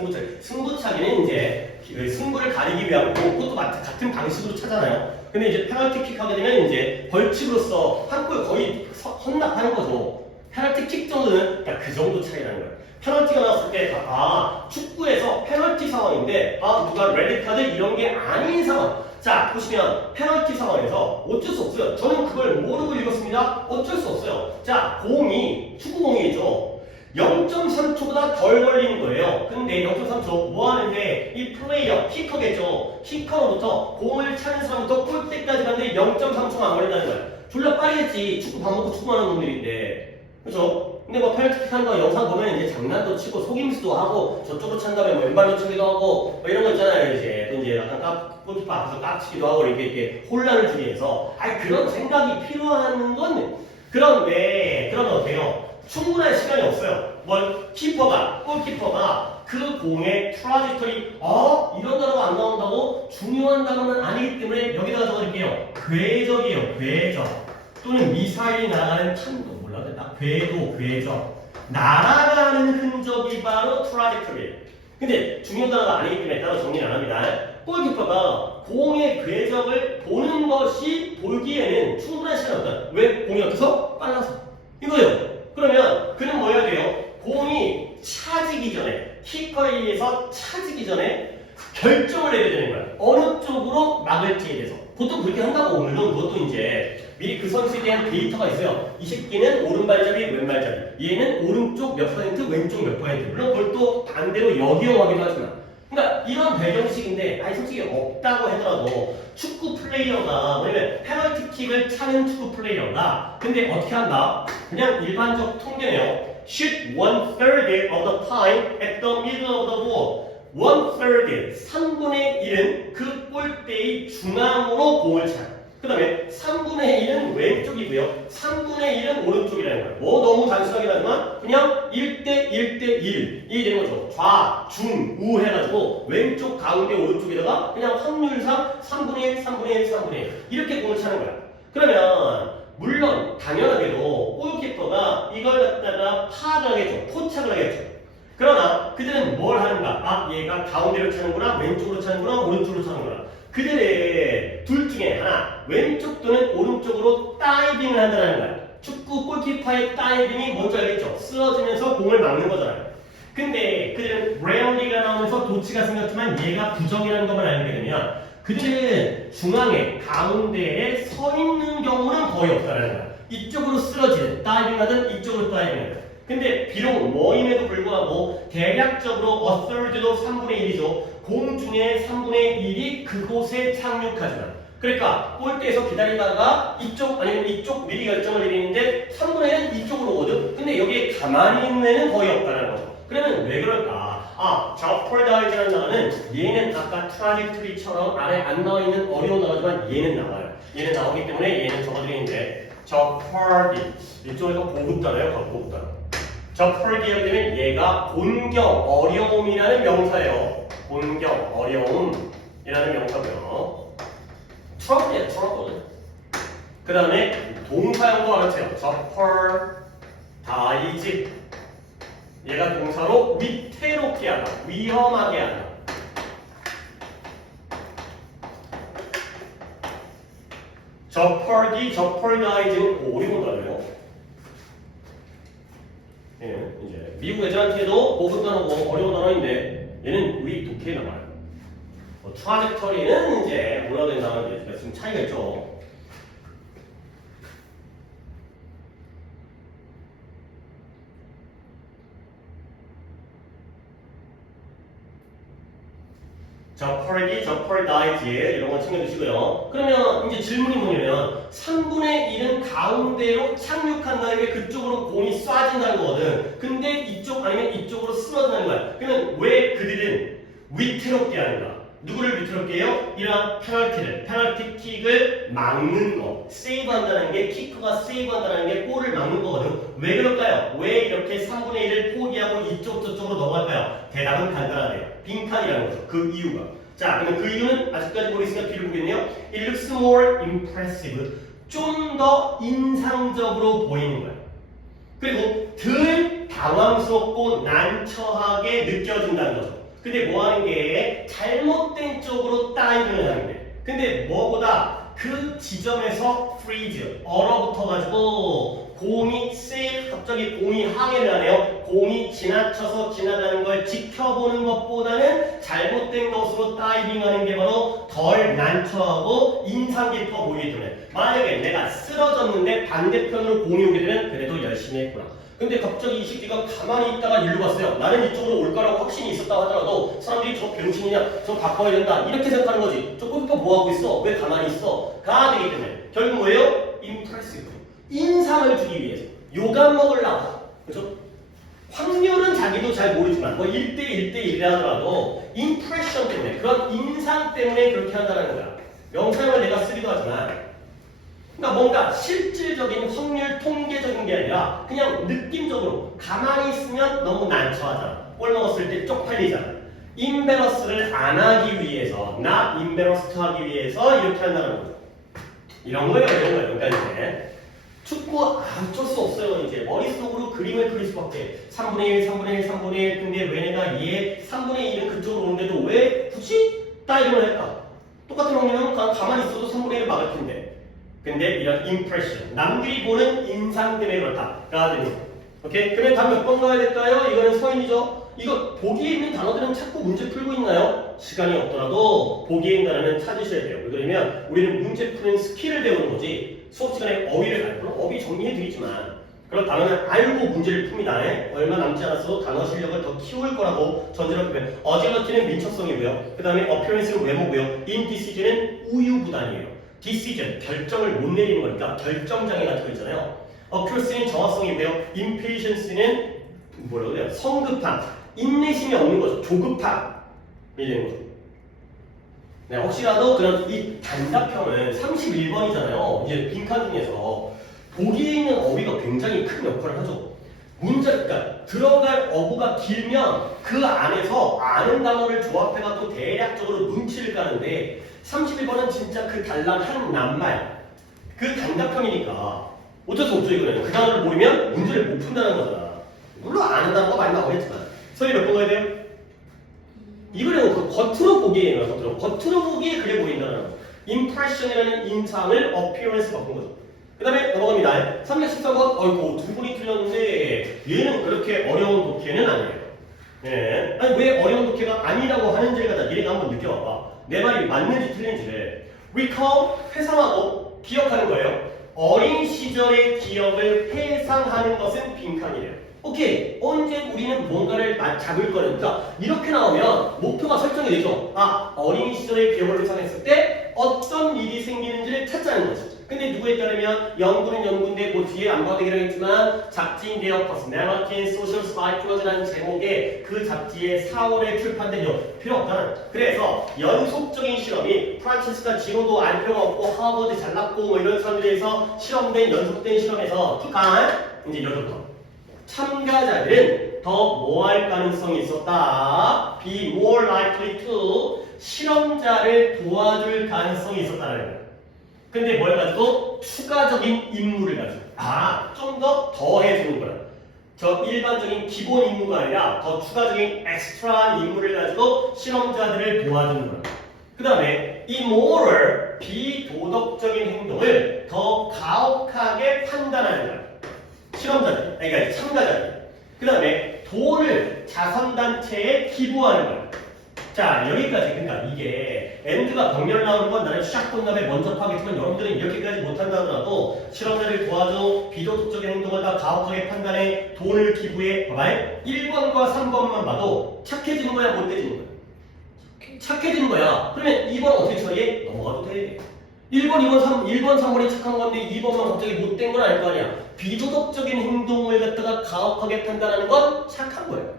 승부차기는 이제 그 승부를 가리기 위한 그것도 같은 방식으로 차잖아요. 근데 이제 페널티 킥 하게 되면 이제 벌칙으로서 한 골 거의 헌납하는 거죠. 페널티 킥 정도는 그러니까 그 정도 차이라는 거예요. 페널티가 나왔을 때 축구에서 페널티 상황인데 누가 레드카드 이런 게 아닌 상황. 자 보시면 페널티 상황에서 어쩔 수 없어요. 저는 그걸 모르고 읽었습니다. 어쩔 수 없어요. 자 축구공이죠. 0.3초보다 덜 걸리는 거예요. 근데 0.3초 뭐 하는데 이 플레이어 키커겠죠. 키커로부터 공을 차는 사람부터 골대까지 가는데 0.3초가 안 걸린다는 거예요. 졸라 빠르겠지. 축구 밥 먹고 축구하는 놈들인데. 그렇죠? 근데 뭐 페널티킥 하는 거 영상 보면 이제 장난도 치고 속임수도 하고 저쪽으로 찬 다음에 뭐 왼발로 치기도 하고 뭐 이런 거 있잖아요. 이제 또 이제 약간 골키퍼 앞에서 깍치기도 하고 이렇게 혼란을 주기 위해서 그런 생각이 필요한 건 그런데 그러면 어때요? 충분한 시간이 없어요. 골키퍼가 그 공의 트라젝터리 이런 단어가 안 나온다고 중요한 단어는 아니기 때문에 여기다가 적어드릴게요. 궤적이에요. 궤적 또는 미사일이 날아가는 탄도 궤적 날아가는 흔적이 바로 트라젝터리예요. 근데 중요한 단어가 아니기 때문에 따로 정리는 안 합니다. 골키퍼가 공의 궤적을 보는 것이 보기에는 충분한 시간이 없다. 왜? 공이 어때서? 빨라서 이거예요. 그러면 그는 뭐 해야 돼요? 공이 차지기 전에 키커에 의해서 차지기 전에 결정을 내려야 되는 거야. 어느 쪽으로 막을지에 대해서. 보통 그렇게 한다고 물론 그것도 이제 미리 그 선수에 대한 데이터가 있어요. 이 새끼는 오른발잡이, 왼발잡이. 얘는 오른쪽 몇 퍼센트, 왼쪽 몇 퍼센트. 물론 그걸 또 반대로 역이용하기도 하지만. 그러니까 이런 배경식인데 솔직히 없다고 하더라도 축구 플레이어가 뭐냐면 페널티킥을 차는 축구 플레이어가 근데 어떻게 한다? 그냥 일반적 통계네요. Shoot 1/3 of the time at the middle of the ball. 1/3, 3분의 1은 그 골대의 중앙으로 공을 차요. 그 다음에 3분의 1은 왼쪽이고요. 3분의 1은 오른쪽이라는 거예요. 뭐 너무 단순하긴 하지만 그냥 1대 1대 1이 되는 거죠. 좌, 중, 우 해가지고 왼쪽, 가운데, 오른쪽에다가 그냥 확률상 3분의 1, 3분의 1, 3분의 1 이렇게 공을 차는 거야. 그러면 물론 당연하게도 골키퍼가 이걸 갖다가 파악을 하겠죠. 포착을 하겠죠. 그러나 그들은 뭘 하는가? 얘가 가운데로 차는구나, 왼쪽으로 차는구나, 오른쪽으로 차는구나. 그들의 둘 중에 하나, 왼쪽 또는 오른쪽으로 다이빙을 한다는 거야. 축구 골키퍼의 다이빙이 뭔지 알겠죠? 쓰러지면서 공을 막는 거잖아요. 근데 그들은 rarely가 나오면서 도치가 생겼지만 얘가 부정이라는 것만 알게 되면 그들은 중앙에, 가운데에 서 있는 경우는 거의 없다는 거야. 이쪽으로 쓰러지는, 다이빙하든 이쪽으로 다이빙하든. 근데 비록 뭐임에도 불구하고 대략적으로 a third도 3분의 1이죠. 공 중에 3분의 1이 그곳에 착륙하지만 그러니까 골대에서 기다리다가 이쪽 아니면 이쪽 미리 결정을 내리는데 3분의 1은 이쪽으로 오거든. 근데 여기에 가만히 있는 애는 거의 없다는 거죠. 그러면 왜 그럴까? jeopardize라는 단어는 얘는 아까 trajectory처럼 아래 안 나와 있는 어려운 단어지만 얘는 나와요. 얘는 나오기 때문에 얘는 적어드리는데 jeopardy 이쪽에서 고급 단어예요. 고급 단어. jeopardy 하게 되면 얘가 곤경, 어려움이라는 명사예요. 곤경, 어려움이라는 명사고요. trouble이야, trouble. 그 다음에 동사형도 알아채요. jeopardize. 얘가 동사로 위태롭게 하다, 위험하게 하다. jeopardize는 어려운 단어예요. 예, 이제 미국 애들한테도 고급 단어고 어려운 단어인데 얘는 우리 독해에 나와요. 트라젝터리는 이제 몰라야 되는 단어인데 지금 차이가 있죠. jeopardize 이런 거 챙겨주시고요. 그러면 이제 질문이 뭐냐면 3분의 1은 가운데로 착륙한 다음에 그쪽으로 공이 쏴진다는 거거든. 근데 이쪽 아니면 이쪽으로 쓰러진다는 거야. 그러면 왜 그들은 위태롭게 하는가? 누구를 위태롭게 해요? 이러한 페널티 킥을 막는 거. 세이브한다는 게, 키커가 세이브한다는 게 골을 막는 거거든. 왜 그럴까요? 왜 이렇게 3분의 1을 포기하고 이쪽 저쪽으로 넘어갈까요? 대답은 간단하네요. 빈칸이라는 거죠. 그 이유가. 자, 그러면 그 이유는 아직까지 모르겠으니까 B를 보겠네요. It looks more impressive. 좀 더 인상적으로 보이는 거야. 그리고 덜 당황스럽고 난처하게 느껴진다는 거죠. 근데 뭐 하는 게 잘못된 쪽으로 다이빙을 하는 게. 근데 뭐보다 그 지점에서 freeze, 얼어붙어가지고 공이 갑자기 공이 항해를 하네요. 공이 지나쳐서 지나가는 걸 지켜보는 것보다는 잘못된 것으로 다이빙하는 게 바로 덜 난처하고 인상 깊어 보이기 때문에 만약에 내가 쓰러졌는데 반대편으로 공이 오게 되면 그래도 열심히 했구나. 근데 갑자기 이 새끼가 가만히 있다가 일로 갔어요. 나는 이쪽으로 올 거라고 확신이 있었다 하더라도 사람들이 저 병신이냐, 저 바꿔야 된다 이렇게 생각하는 거지. 저 꼴도 뭐 하고 있어? 왜 가만히 있어? 가 되기 때문에 결국 뭐예요? impressive. 인상을 주기 위해서. 요감 먹으려고. 그렇죠? 확률은 자기도 잘 모르지만 뭐 1대1이라 하더라도 impression 때문에 그런 인상 때문에 그렇게 한다는 거야. 명사형을 내가 쓰기도 하지만 그러니까 뭔가 실질적인 확률 통계적인 게 아니라 그냥 느낌적으로 가만히 있으면 너무 난처하잖아. 골 넣었을 때 쪽팔리잖아. 임베러스를 안 하기 위해서, not embarrassed 하기 위해서 이렇게 한다는 거죠. 이런 거예요. 그러니까 이제 축구 어쩔 수 없어요. 이제 머릿속으로 그림을 그릴 수밖에. 3분의 1, 3분의 1, 3분의 1. 근데 왜 내가 얘 3분의 1은 그쪽으로 오는데도 왜 굳이 다이빙을 할까? 똑같은 확률은 가만히 있어도 3분의 1을 막을 텐데. 근데 이런 impression, 남들이 보는 인상 때문에 그렇다가 되는 거예요. 오케이? 그러면 다음 몇 번 가야 될까요? 이거는 서인이죠. 이거 보기에 있는 단어들은 찾고 문제 풀고 있나요? 시간이 없더라도 보기에 있는 단어는 찾으셔야 돼요. 왜 그러면 우리는 문제 푸는 스킬을 배우는 거지 수업 시간에 어휘를 알고 어휘 정리해 드리지만 그런 단어는 알고 문제를 풉니다. 얼마 남지 않았어도 단어 실력을 더 키울 거라고 전제로 보면 어질러티는 민첩성이고요. 그 다음에 appearance는 외모고요. indecision은 우유부단이에요. decision, 결정을 못 내리는 거니까 결정장애 같은 거 있잖아요. accuracy는 정확성이고요. impatience는 뭐라고 해요? 성급함, 인내심이 없는 거죠. 조급함이 되는 거죠. 네, 혹시라도 그런 이 단답형은 31번이잖아요. 이제 빈칸 중에서 보기에 있는 어휘가 굉장히 큰 역할을 하죠. 그러니까 들어갈 어구가 길면 그 안에서 아는 단어를 조합해갖고 대략적으로 눈치를 까는데 31번은 진짜 그 단락 한 낱말 그 단답형이니까 어쩔 수 없죠. 이거는 그 단어를 모르면 문제를 못 푼다는 거잖아. 물론 아는 단어가 많이 나오겠지만 서희 몇 번 가야 돼요? 이거는 그 겉으로 보기에 겉으로 보기에 그래 보인다는 거. impression이라는 인상을 appearance 바꾼 거죠. 그 다음에 넘어갑니다. 314번 어이구 두 분이 틀렸는데 얘는 그렇게 어려운 독해는 아니에요. 예. 아니 왜 어려운 독해가 아니라고 하는지를 갖다 니네가 한번 느껴봐봐. 내 말이 맞는지 틀린지를. recall 회상하고 기억하는 거예요. 어린 시절의 기억을 회상하는 것은 빈칸이래요. 오케이. 언제 우리는 뭔가를 잡을 거는 그러니까 이렇게 나오면 목표가 설정이 되죠. 아 어린 시절의 기억을 회상했을 때 어떤 일이 생기는지를 찾자는 거지. 근데 누구에 따르면 연구는 연구인데 그 뒤에 안 봐도 되겠지만 잡지인데요. Personality and Social Psychology라는 제목의 그 잡지에 4월에 출판되죠. 필요 없잖아. 그래서 연속적인 실험이 프란체스카 지로도 알 필요가 없고 하버드 잘났고 뭐 이런 사람들에서 실험된 연속된 실험에서 이제 여기부터 참가자들은 더 뭐 할 가능성이 있었다. Be more likely to 실험자를 도와줄 가능성이 있었다는 거예요. 근데 뭘 가지고? 추가적인 임무를 가지고. 좀 더 해주는 거야. 저 일반적인 기본 임무가 아니라 더 추가적인 엑스트라 임무를 가지고 실험자들을 도와주는 거야. 그 다음에 immoral, 비도덕적인 행동을 더 가혹하게 판단하는 거야. 실험자들, 그러니까 참가자들. 그 다음에 돈을 자선단체에 기부하는 거야. 자 여기까지. 그러니까 이게 엔드가 병렬 나오는 건 나는 샥 다음에 먼저 파겠지만 여러분들은 이렇게까지 못한다 하더라도 실험자를 도와줘, 비도덕적인 행동을 다 가혹하게 판단해, 돈을 기부해. 봐봐요. 1번과 3번만 봐도 착해지는 거야 못해지는 거야? 착해지는 거야. 그러면 2번 어떻게 처리해? 넘어가도 돼. 1번, 2번, 1번, 3번이 착한 건데 2번만 갑자기 못된 건 아닐 거 아니야. 비도덕적인 행동을 갖다가 가혹하게 판단하는 건 착한 거예요.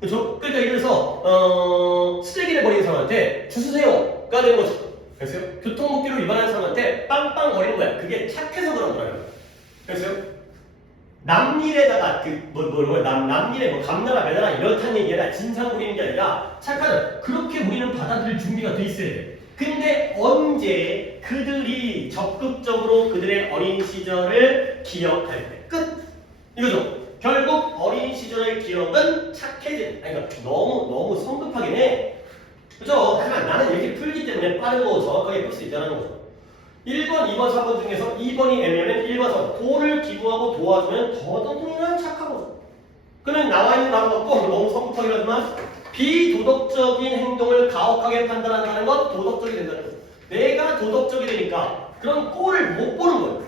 그렇죠? 그러니까 예를 들어서 쓰레기를 버리는 사람한테 주스세요가 되는 거죠. 그래서요? 교통법규를 위반하는 사람한테 빵빵 거리는 거야. 그게 착해서 그런 거라고요. 그래서요? 남일에다가 남일에 뭐 감나라 매나라 이렇다는 얘기 아니라 진상 부리는 게 아니라 착하다. 그렇게 우리는 받아들일 준비가 돼 있어야 돼. 근데 언제 그들이 적극적으로 그들의 어린 시절을 기억할 때 끝. 이거죠. 결국 어린 시절의 기억은 착해진. 그러니까 너무 성급하긴 해. 그죠? 하지만 나는 이렇게 풀기 때문에 빠르고 정확하게 풀 수 있다는 거죠. 1번, 2번, 4번 중에서 2번이 애매하면 1번, 4번 돈을 기부하고 도와주면 더더욱이나 착한 거죠. 그러면 나와 있는 다른 것도 너무 성급하긴 하지만 비도덕적인 행동을 가혹하게 판단한다는 건 도덕적이 된다는 거죠. 내가 도덕적이 되니까 그런 꼴을 못 보는 거예요.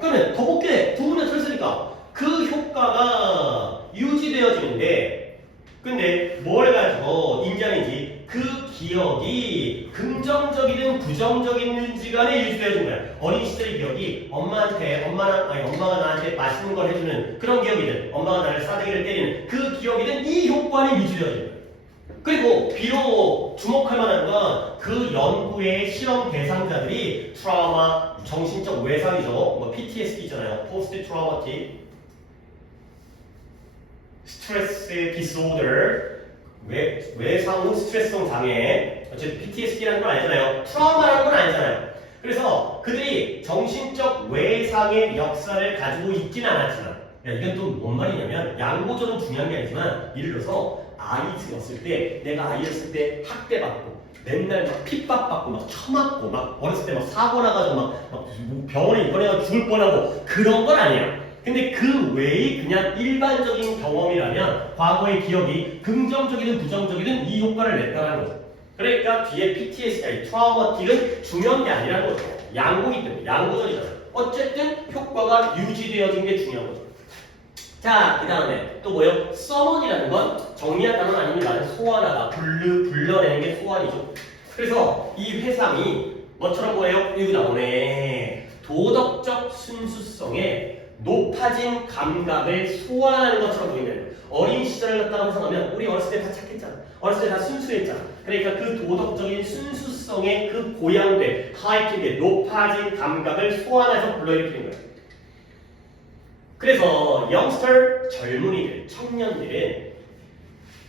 그러면 더 볼게. 두 분의 틀으니까 그 효과가 유지되어지는데 근데 뭘 가지고 인지하는지 그 기억이 긍정적이든 부정적인지 간에 유지되어진 거야. 어린 시절의 기억이 엄마가 나한테 맛있는 걸 해주는 그런 기억이든 엄마가 나를 싸대기를 때리는 그 기억이든 이 효과는 유지되어진 거야. 그리고 비록 주목할 만한 건 그 연구의 실험 대상자들이 트라우마, 정신적 외상이죠. 뭐 PTSD 있잖아요. 포스트 트라우마틱 스트레스 디소더 외상 후 스트레스성 장애. 어쨌든 PTSD라는 건 아니잖아요. 트라우마라는 건 아니잖아요. 그래서 그들이 정신적 외상의 역사를 가지고 있지는 않았지만 이건 또 뭔 말이냐면 양보절은 중요한 게 아니지만 예를 들어서 아이였을 때 내가 아이였을 때 학대받고 맨날 막 핍박받고 막 쳐맞고 막 어렸을 때 막 사고 나가지고 막 병원에 입원해서 죽을 뻔하고 그런 건 아니야. 근데 그 외의 그냥 일반적인 경험이라면 과거의 기억이 긍정적이든 부정적이든 이 효과를 냈다는 거죠. 그러니까 뒤에 PTSD, 트라우마틱은 중요한 게 아니라는 거죠. 양보기 때문에 양보절이잖아요. 어쨌든 효과가 유지되어진 게 중요한 거죠. 자, 그 다음에 또 뭐예요? 서먼이라는 건 정리한 단어는 아닙니다. 소환하다, 불러내는 게 소환이죠. 그래서 이 회상이 뭐처럼 뭐예요? 이거 나오네. 도덕적 순수성에 높아진 감각을 소환하는 것처럼 보이는 거예요. 어린 시절을 갖다가 회상하면 우리 어렸을 때 다 착했잖아. 어렸을 때 다 순수했잖아. 그러니까 그 도덕적인 순수성의 그 고양돼, 하이틴돼, 높아진 감각을 소환해서 불러일으키는 거예요. 그래서 영스터 젊은이들, 청년들은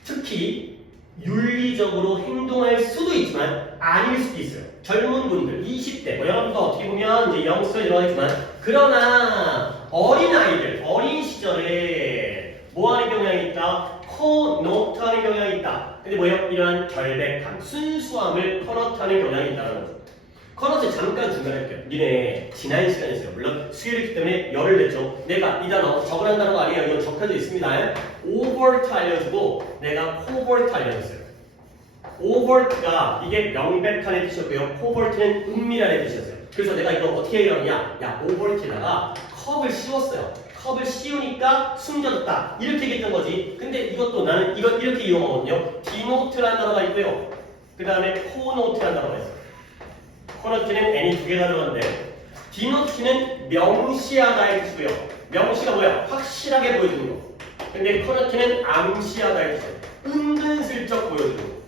특히 윤리적으로 행동할 수도 있지만 아닐 수도 있어요. 젊은 분들, 20대, 여러분도 어떻게 보면 이제 영스터 이러지만 그러나 어린 아이들, 어린 시절에 뭐 하는 경향이 있다? 코노트하는 경향이 있다. 근데 뭐예요? 이러한 결백함, 순수함을 커너트하는 경향이 있다는 거죠. 커너트 잠깐 중간에 할게요. 니네 지난 시간에 있어요. 물론 수요일이기 때문에 열을 냈죠. 내가 이 단어 적으란다는 거 아니에요. 이건 적혀져 있습니다. 오버트 알려주고 내가 코버트 알려줬어요. 오버트가 이게 명백한의 뜻이었고요. 코버트는 은밀한의 뜻이었어요. 그래서 내가 이거 어떻게 얘기하느냐? 야, 오버트에다가 컵을 씌웠어요. 컵을 씌우니까 숨겨졌다. 이렇게 얘기했던 거지. 근데 이것도 나는 이렇게 이용하거든요. 디노트라는 단어가 있고요. 그 다음에 코노트라는 단어가 있어요. 코노트는 n이 두 개가 들어가는데 디노트는 명시하다의 뜻이고요. 명시가 뭐야? 확실하게 보여주는 거. 근데 코노트는 암시하다의 뜻이에요. 은근슬쩍 보여주는 거.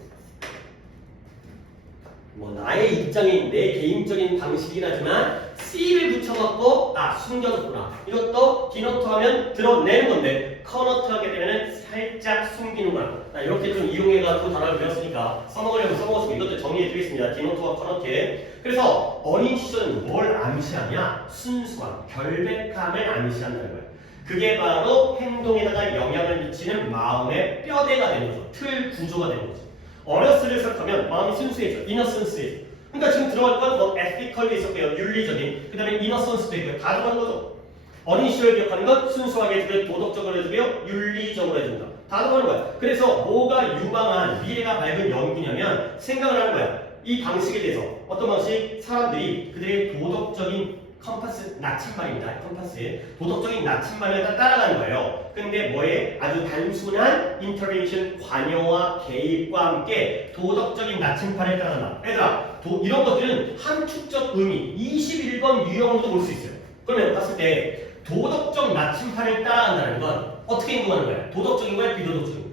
뭐 나의 입장인 내 개인적인 방식이긴 하지만 C를 붙여갖고 숨겨졌구나. 이것도 디노트 하면 드러내는 건데 커너트 하게 되면 살짝 숨기는구나. 이렇게 좀 이용해가지고 단어를 배웠으니까 써먹으려면 써먹었으면 이것도 정리해드리겠습니다. 디노트와 커너트. 그래서 어린 시절은 뭘 암시하냐? 순수함, 결백함을 암시한다는 거예요. 그게 바로 행동에다가 영향을 미치는 마음의 뼈대가 되는 거죠. 틀 구조가 되는 거죠. 어렸을 때 생각하면 마음이 순수해져. 이너센스해져. 그러니까 지금 들어갈 건 뭐 에티컬도 있었고요. 윤리적인. 그 다음에 이너센스도 있고요. 다 들어간 거죠. 어린 시절 기억하는 건 순수하게 해주고요. 도덕적으로 해주고요. 윤리적으로 해준다. 다 들어가는 거야. 그래서 뭐가 유망한 미래가 밝은 연구냐면 생각을 하는 거야. 이 방식에 대해서 어떤 방식? 사람들이 그들의 도덕적인 컴파스 나침반입니다. 컴파스 도덕적인 나침반을 따라가는 거예요. 근데 뭐에 아주 단순한 인터벤션 관여와 개입과 함께 도덕적인 나침반을 따라간다. 얘들아 이런 것들은 함축적 의미 21번 유형으로도 볼 수 있어요. 그러면 봤을 때 도덕적 나침반을 따라간다는 건 어떻게 행동하는 거야? 도덕적인 거야? 비도덕적인 거야?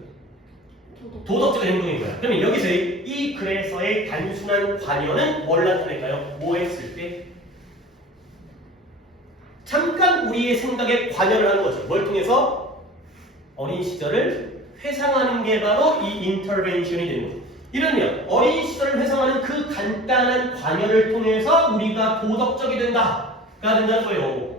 도덕적인 행동인 거야. 그러면 여기서 이 글에서의 단순한 관여는 뭘 나타낼까요? 뭐 했을 때? 잠깐 우리의 생각에 관여를 하는 거죠. 뭘 통해서? 어린 시절을 회상하는 게 바로 이 인터벤션이 되는 거죠. 이러면 어린 시절을 회상하는 그 간단한 관여를 통해서 우리가 도덕적이 된다가 된다는 거예요.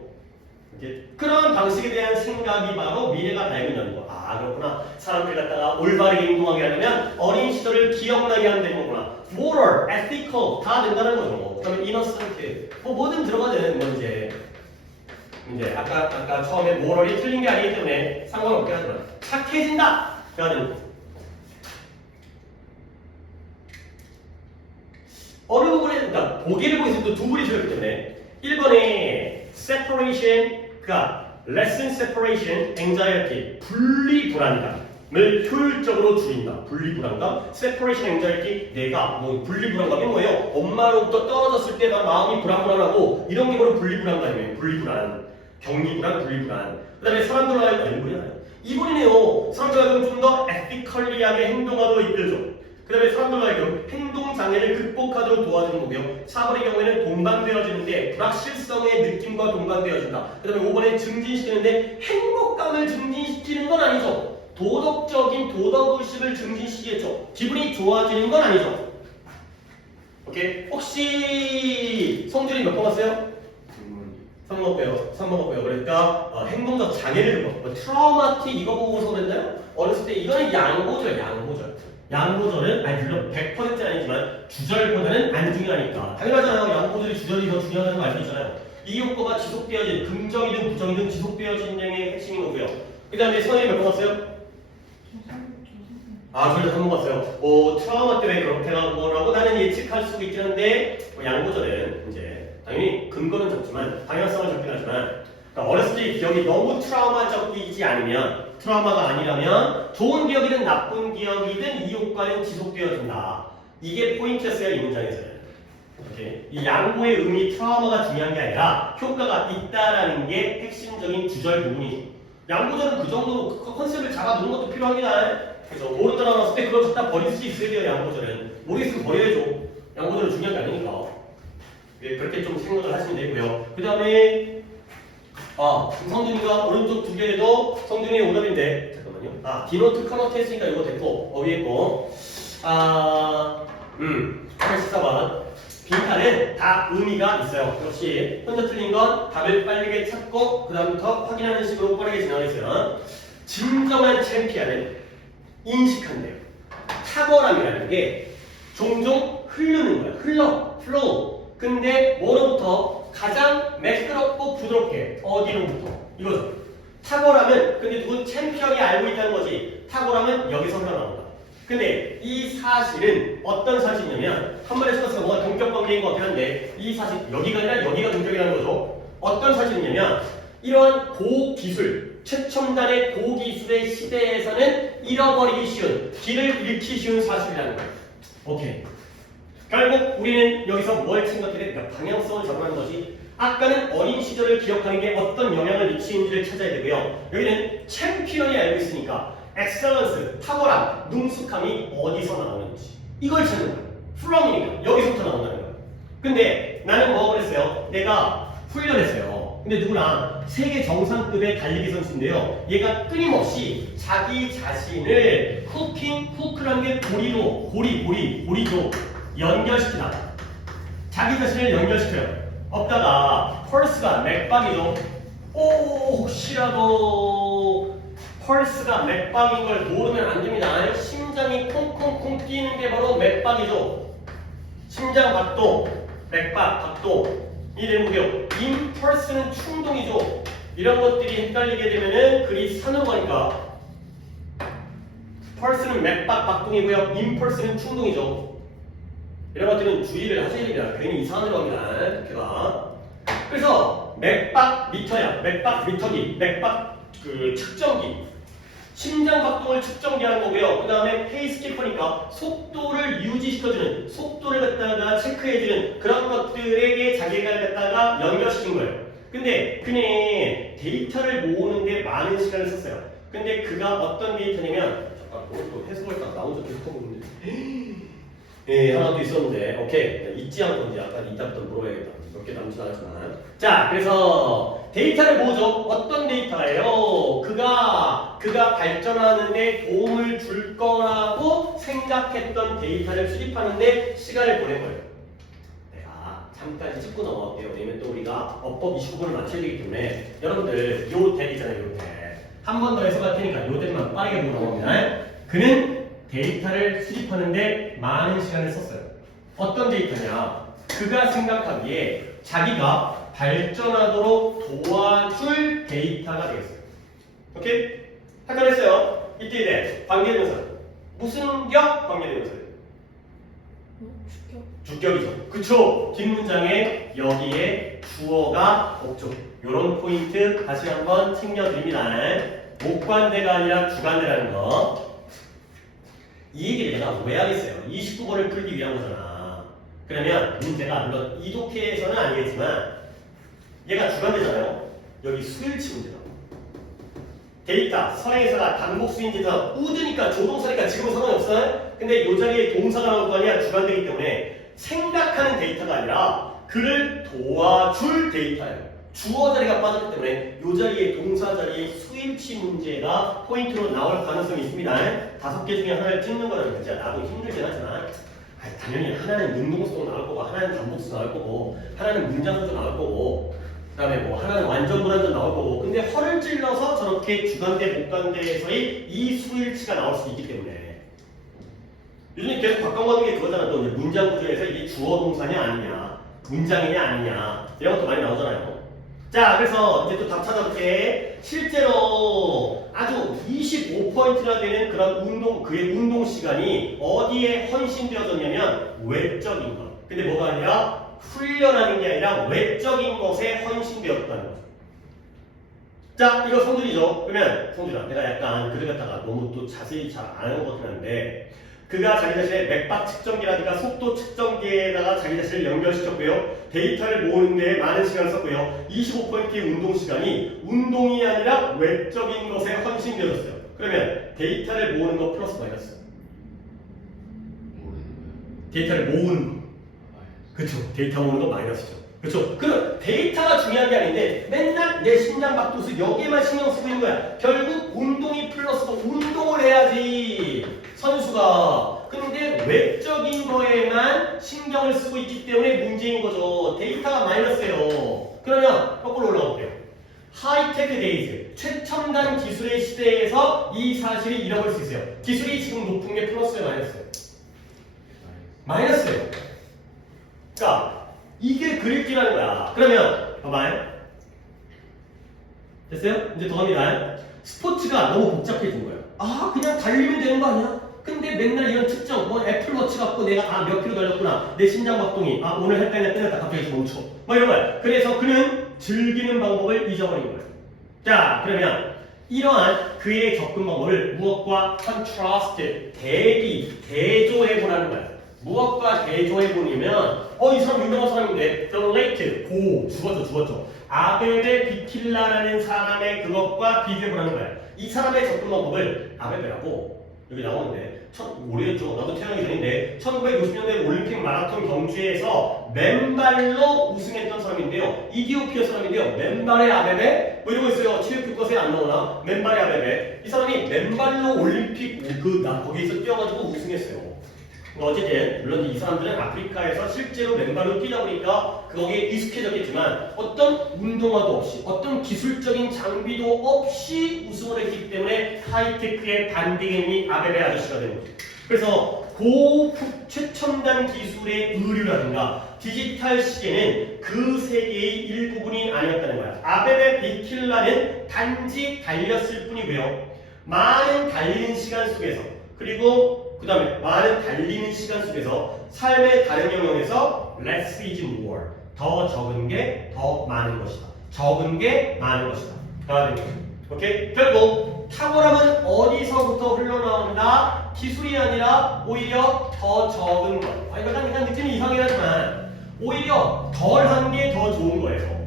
그런 방식에 대한 생각이 바로 미래가 밝은다는 거. 아 그렇구나. 사람들 갖다가 올바르게 행동하게 하려면 어린 시절을 기억나게 하면 되는 거구나. moral, ethical 다 된다는 거죠. 그다음에 innocent 뭐 뭐든 들어가는 뭐 이제 아까 처음에 moral이 틀린 게 아니기 때문에 상관없게 하지만 착해진다. 가 되는 거. 어느 부분에 그러니까 보기를 보기에서 또 두 분이 들었기 때문에 1번에 separation 그러니까 lesson separation anxiety 분리 불안감을 효율적으로 줄인다. 분리 불안감 separation anxiety 내가 뭐 분리 불안감이 뭐예요? 엄마로부터 떨어졌을 때 나 마음이 불안불안하고 이런 게 바로 분리 불안감이에요. 분리 불안 격리 불안 분리 불안 그 다음에 사람들로 하여금 2번이네요. 사람들로 하여금 좀 더 ethically하게 행동하도록 이끌죠. 그 다음에 사람들로 하여금 행동장애를 극복하도록 도와주는 거고요. 4번의 경우에는 동반되어지는데 불확실성의 느낌과 동반되어진다. 그 다음에 5번에 증진시키는데 행복감을 증진시키는 건 아니죠. 도덕적인 도덕의식을 증진시키겠죠. 기분이 좋아지는 건 아니죠. 오케이? 혹시 성준이 몇 번 왔어요? 3번 없고요. 그러니까 행동적 장애를 극복. 트라우마틱 이거 보고서 그랬나요? 어렸을 때 이거는 양보절은 아니 물론 100%는 아니지만 주절보다는 안 중요하니까 당연하잖아요. 양보절이 주절이 더 중요하다는 거 알고 있잖아요. 이 효과가 지속되어진 긍정이든 부정이든 지속되어진 행의 핵심인 거고요. 그 다음에 선생님이 몇 번 왔어요? 저희도 3번 왔어요. 트라우마 때문에 그렇게 한 거라고 나는 예측할 수 있긴 한데 양보절은 이제 당연히 근거는 적지만 방향성은 적긴 하지만 그러니까 어렸을 때 기억이 너무 트라우마적이지 않으면 트라우마가 아니라면 좋은 기억이든 나쁜 기억이든 이 효과는 지속되어진다. 이게 포인트였어요. 이 문장에서는. 오케이. 이 양보의 의미 트라우마가 중요한 게 아니라 효과가 있다라는 게 핵심적인 주절 부분이죠. 양보절은 그 정도로 컨셉을 잡아두는 것도 필요합니다. 그래서 모르는 사람 왔을 때 그걸 갖다 버릴 수 있어야 돼요. 양보절은. 모르겠으면 버려야죠. 양보절은 중요한 게 아니니까. 그렇게 좀 생각을 하시면 되고요. 그 다음에 성준이가 오른쪽 두 개도 성준이의 오답인데 잠깐만요. 디노트 커너트 했으니까 이거 됐고 위에 거 84번 빈칸은 다 의미가 있어요. 역시 혼자 틀린 건 답을 빠르게 찾고 그 다음부터 확인하는 식으로 빠르게 진행하겠어요. 진정한 챔피언은 인식한대요. 탁월함이라는 게 종종 흐르는 거야. flow. 근데 뭐로부터? 가장 매끄럽고 부드럽게 어디로부터? 이거죠. 탁월함은 근데 그 챔피언이 알고 있다는 거지. 탁월함은 여기서 흘러나온다. 근데 이 사실은 어떤 사실이냐면 한 번에 써서 뭔가 동격 관계인 것 같긴 한데 이 사실 여기가 아니라 여기가 동격이라는 거죠. 어떤 사실이냐면 이러한 고기술 최첨단의 고기술의 시대에서는 잃어버리기 쉬운 길을 잃기 쉬운 사실이라는 거예요. 오케이. 결국 우리는 여기서 뭘 생각해야 돼? 그러니까 방향성을 잡아가는 것이 아까는 어린 시절을 기억하는 게 어떤 영향을 미치는지를 찾아야 되고요. 여기는 챔피언이 알고 있으니까 엑셀런스, 탁월함, 능숙함이 어디서 나오는지 이걸 찾는 거예요. 플럼이니까 여기서부터 나온다는 거예요. 근데 나는 뭐라고 그랬어요? 내가 훈련했어요. 근데 누구랑 세계 정상급의 달리기 선수인데요. 얘가 끊임없이 자기 자신을 후크라는 게 고리죠. 연결시키다. 자기 자신을 연결시켜요. 없다가 펄스가 맥박이죠. 혹시라도 펄스가 맥박인 걸 모르면 안 됩니다. 심장이 콩콩콩 뛰는 게 바로 맥박이죠. 심장 박동, 맥박, 박동. 이 내용이고요. 임펄스는 충동이죠. 이런 것들이 헷갈리게 되면은 글이 산으로 가니까 펄스는 맥박, 박동이고요. 임펄스는 충동이죠. 이런 것들은 주의를 하셔야 됩니다. 괜히 이상한 거 합니다. 그래서 맥박 미터야. 맥박 미터기, 맥박 그 측정기. 심장 박동을 측정기하는 거고요. 그 다음에 페이스키퍼니까 속도를 유지시켜주는, 속도를 갖다가 체크해주는 그런 것들에게 자기가 갖다가 연결시킨 거예요. 근데 그냥 데이터를 모으는데 많은 시간을 썼어요. 근데 그가 어떤 데이터냐면, 잠깐 또 해석을 딱 나오죠. 계속 하고 있는데. 예, 하나 더 있었는데, 오케이. 잊지 않고 이제 아까 이따부터 물어봐야겠다. 몇 개 남지 않았지만. 자, 그래서 데이터를 모으죠. 어떤 데이터예요? 그가 발전하는데 도움을 줄 거라고 생각했던 데이터를 수집하는데 시간을 보낸 거예요. 내가 잠깐 짚고 넘어갈게요. 왜냐면 또 우리가 어법 29분을 맞춰야 되기 때문에 여러분들 요 대 있잖아요. 요 대. 한 번 더 해석할 테니까 요 대만 빠르게 보고 넘어갑니다. 그는 데이터를 수집하는데 많은 시간을 썼어요. 어떤 데이터냐? 그가 생각하기에 자기가 발전하도록 도와줄 데이터가 되겠어요. 오케이? 헷갈렸어요. 이때 네 관계대명사. 무슨 격? 관계대명사예요. 주격이죠. 그쵸? 뒷문장에 여기에 주어가 없죠. 요런 포인트 다시 한번 챙겨드립니다. 목관대가 아니라 주관대라는 거. 이 얘기를 내가 왜 하겠어요? 29번을 풀기 위한 거잖아. 그러면 문제가 물론 이독해서는 아니겠지만 얘가 주관대잖아요. 여기 수일치 문제다. 데이터, 선행사가 단복 수인지에서 우드니까 조동사니까 지금은 상관이 없어요. 근데 이 자리에 동사가 나올 거 아니야. 주관되기 때문에 생각하는 데이터가 아니라 그를 도와줄 데이터예요. 주어 자리가 빠졌기 때문에 이 자리에 동사 자리에 수일치 문제가 포인트로 나올 가능성이 있습니다. 5개 중에 하나를 찍는 거는 진짜 나도 힘들긴 하지만 당연히 하나는 능동수도 나올 거고 하나는 단복수 나올 거고 하나는 문장수도 나올 거고 그 다음에 뭐 하나는 완전 불완전 나올 거고 근데 허를 찔러서 저렇게 주관대 목관대에서의 이 수일치가 나올 수 있기 때문에 요즘 계속 바꿔보는 게 그거잖아. 또 문장 구조에서 이게 주어 동사냐 아니냐 문장이냐 아니냐 이런 것도 많이 나오잖아요. 자, 그래서 이제 또 답 찾아볼게. 실제로 아주 25포인트나 되는 그런 그의 운동 시간이 어디에 헌신되어졌냐면 외적인 것. 근데 뭐가 아니라 훈련하는 게 아니라 외적인 것에 헌신되었다는 거죠. 자, 이거 성질이죠. 그러면 성질아, 내가 약간 글을 갖다가 너무 또 자세히 잘 안 하는 것 같긴 한데 그가 자기 자신의 맥박 측정기라든가 속도 측정기에다가 자기 자신을 연결시켰고요. 데이터를 모으는 데 많은 시간을 썼고요. 25포인트의 운동 시간이 운동이 아니라 외적인 것에 헌신되었어요. 그러면 데이터를 모으는 거 플러스 마이너스. 데이터를 모으는 거. 그쵸. 데이터 모으는 거 마이너스죠. 그쵸. 그럼 데이터가 중요한 게 아닌데 맨날 내 심장 박도수 여기에만 신경 쓰고 있는 거야. 결국 운동이 플러스고 운동을 해야지. 선수가. 근데 외적인 거에만 신경을 쓰고 있기 때문에 문제인 거죠. 데이터가 마이너스예요. 그러면 거꾸로 올라올게요. 하이테크 데이즈, 최첨단 기술의 시대에서 이 사실이 잃어버릴 수 있어요. 기술이 지금 높은 게 플러스예요, 마이너스예요? 마이너스예요. 그러니까 이게 그립기라는 거야. 그러면 봐봐요. 됐어요? 이제 더 갑니다. 스포츠가 너무 복잡해진 거예요. 아, 그냥 달리면 되는 거 아니야? 근데 맨날 이런 측정, 뭐 애플워치 갖고 내가 몇 킬로 달렸구나, 내 심장 박동이 오늘 했다냐 끝났다 갑자기 멈춰, 뭐 이런 거야. 그래서 그는 즐기는 방법을 잊어버린 거예요. 자, 그러면 이러한 그의 접근 방법을 무엇과 컨트라스트, 대조해보라는 거야. 무엇과 대조해보냐면 이 사람 유명한 사람인데 The Late 죽었죠. 아베베 비킬라라는 사람의 그것과 비교해보라는 거야. 이 사람의 접근 방법을 아베베라고 여기 나오는데 오래됐죠. 나도 태어나기 전인데 1960년대 올림픽 마라톤 경주에서 맨발로 우승했던 사람인데요. 이디오피아 사람인데요. 맨발의 아베베 뭐 이런 거 있어요. 체육 교과서에 안 나오나? 맨발의 아베베. 이 사람이 맨발로 올림픽 거기에서 뛰어가지고 우승했어요. 어쨌든 물론 이 사람들은 아프리카에서 실제로 맨발로 뛰다 보니까 거기에 익숙해졌겠지만 어떤 운동화도 없이 어떤 기술적인 장비도 없이 우승을 했기 때문에 하이테크의 반대개념이 아베베 아저씨가 된 거죠. 그래서 고급 최첨단 기술의 의류라든가 디지털 시계는 그 세계의 일부분이 아니었다는 거야. 아베베 비킬라는 단지 달렸을 뿐이고요. 많은 달리는 시간 속에서 그리고 그 다음에 많은 달리는 시간 속에서 삶의 다른 영역에서 less is more, 더 적은 게 더 많은 것이다. 적은 게 많은 것이다. 가 되는 거죠. 오케이? 결국 탁월함은 어디서부터 흘러나온다? 기술이 아니라 오히려 더 적은 것. 이거 약간 느낌이 이상하긴 하지만 오히려 덜한 게 더 좋은 거예요.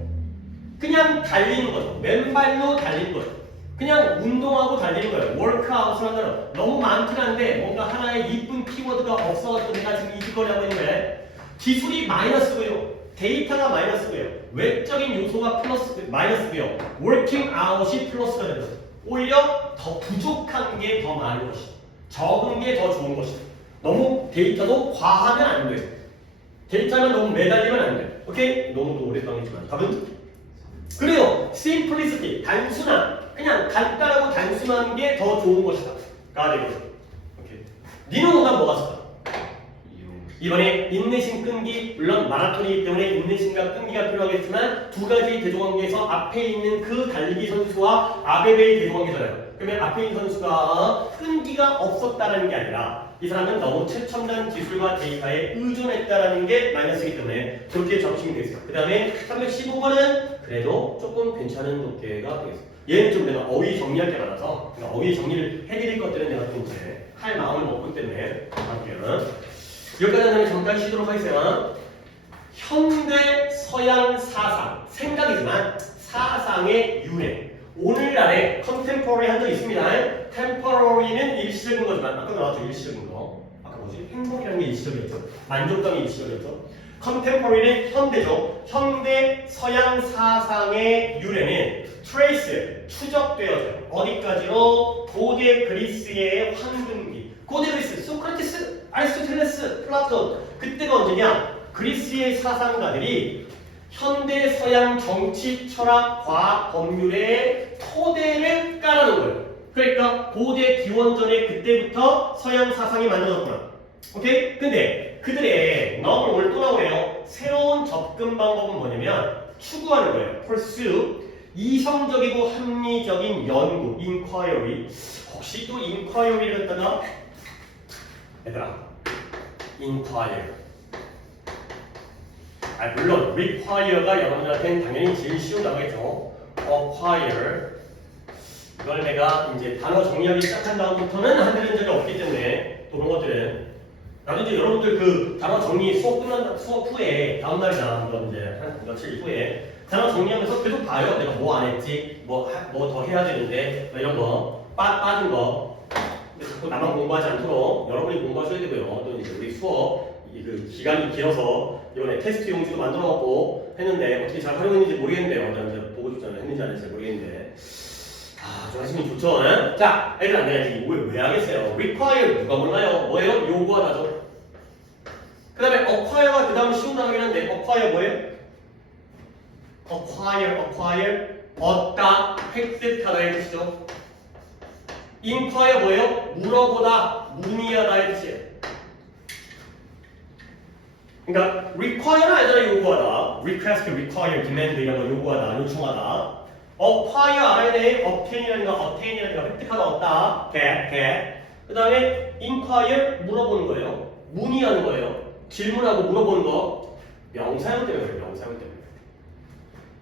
그냥 달리는 거죠. 맨발로 달리는 거죠. 그냥 운동하고 달리는 거예요. 워크아웃을 한다는 너무 많긴 한데 뭔가 하나의 이쁜 키워드가 없어가지고 내가 지금 이 짓거리 하고 있는데 기술이 마이너스고요. 데이터가 마이너스고요. 외적인 요소가 플러스 마이너스고요. 워킹 아웃이 플러스가 되는 거죠. 오히려 더 부족한 게 더 많은 것이다. 적은 게 더 좋은 것이다. 너무 데이터도 과하면 안 돼요. 데이터는 너무 매달리면 안 돼요. 오케이? 너무 오랫동안이지만 답은? 그래요. simplicity, 단순한, 그냥 간단하고 단순한 게 더 좋은 것이다. 가 되고. 오케이. 니는 오답 뭐가 있을까? 이번에 인내심 끈기, 물론 마라톤이기 때문에 인내심과 끈기가 필요하겠지만 두 가지 대조관계에서 앞에 있는 그 달리기 선수와 아베베의 대조관계잖아요. 그러면 앞에 있는 선수가 끈기가 없었다는 게 아니라 이 사람은 너무 최첨단 기술과 데이터에 의존했다는 게 마이너스이기 때문에 그렇게 적으시면 되겠어요. 그 다음에 315번은 그래도 조금 괜찮은 높게가 되겠어요. 얘는 좀 내가 어휘 정리할 게 많아서 어휘 정리를 해드릴 것들은 내가 또 이제 할 마음을 먹기 때문에 할게요. 여기까지 하면 잠깐 쉬도록 하겠어요. 현대 서양 사상, 생각이지만 사상의 유래. 오늘날의 컨템포러리 한 적 있습니다. 템포러리는 일시적인 거지만 아까 나왔죠, 일시적인 거. 아까 뭐지? 행복이라는 게 일시적이었죠. 만족감이 일시적이었죠. 컨템포러리는 현대죠. 현대 서양 사상의 유래는 트레이스, 추적되어져요. 어디까지로? 고대 그리스의 황금기. 고대 그리스, 소크라테스, 아리스토텔레스, 플라톤. 그때가 언제냐? 그리스의 사상가들이 현대 서양 정치, 철학, 과학, 법률의 토대를 깔아놓은 거예요. 그러니까 고대 기원전에 그때부터 서양 사상이 만들어졌구나. 오케이? 근데 그들의 너무 오늘 또 나오네요. 새로운 접근 방법은 뭐냐면 추구하는 거예요. pursue. 이성적이고 합리적인 연구, inquiry. 혹시 또 inquiry를 갖다가 얘들아, inquire. 물론 require가 여러분들한테는 당연히 제일 쉬운 단어겠죠. acquire. 이걸 내가 이제 단어 정리하기 시작한 다음부터는 한들은 적이 없기 때문에 또 그런 것들은 나도 이제 여러분들 그 단어 정리 수업 후에 다음날이나 이제 한 며칠 후에 단어 정리하면서 계속 봐요. 내가 뭐 안 했지, 뭐 더 해야 되는데 뭐 이런 거 빠진 거. 자꾸 나만 공부하지 않도록 여러분이 공부하셔야 되고요. 또 이제 우리 수업 그 기간이 길어서 이번에 테스트 용지도 만들어놓고 했는데 어떻게 잘 활용했는지 모르겠는데요. 어제 보고 싶잖아요. 했는지 안 했는지 모르겠는데. 좀 하시면 좋죠. 네? 자, 애들 안 돼야지. 왜 하겠어요? require 누가 몰라요? 뭐예요? 요구하다죠. 그 다음에 acquire가 그 다음 쉬운 단어긴 한데 acquire 뭐예요? acquire 얻다, 획득하다의 뜻이죠. inquire 뭐예요? 물어보다, 문의하다의 뜻이에요. 그러니까 require는 알잖아요. 요구하다. request, require, demand 이런 거 요구하다, 요청하다. acquire 알아야 돼. obtain이라든가 획득하다, 얻다. get. 그 다음에 inquire 물어보는 거예요. 문의하는 거예요. 질문하고 물어보는 거. 명사형 때문에 그래요. 명사형 때문에.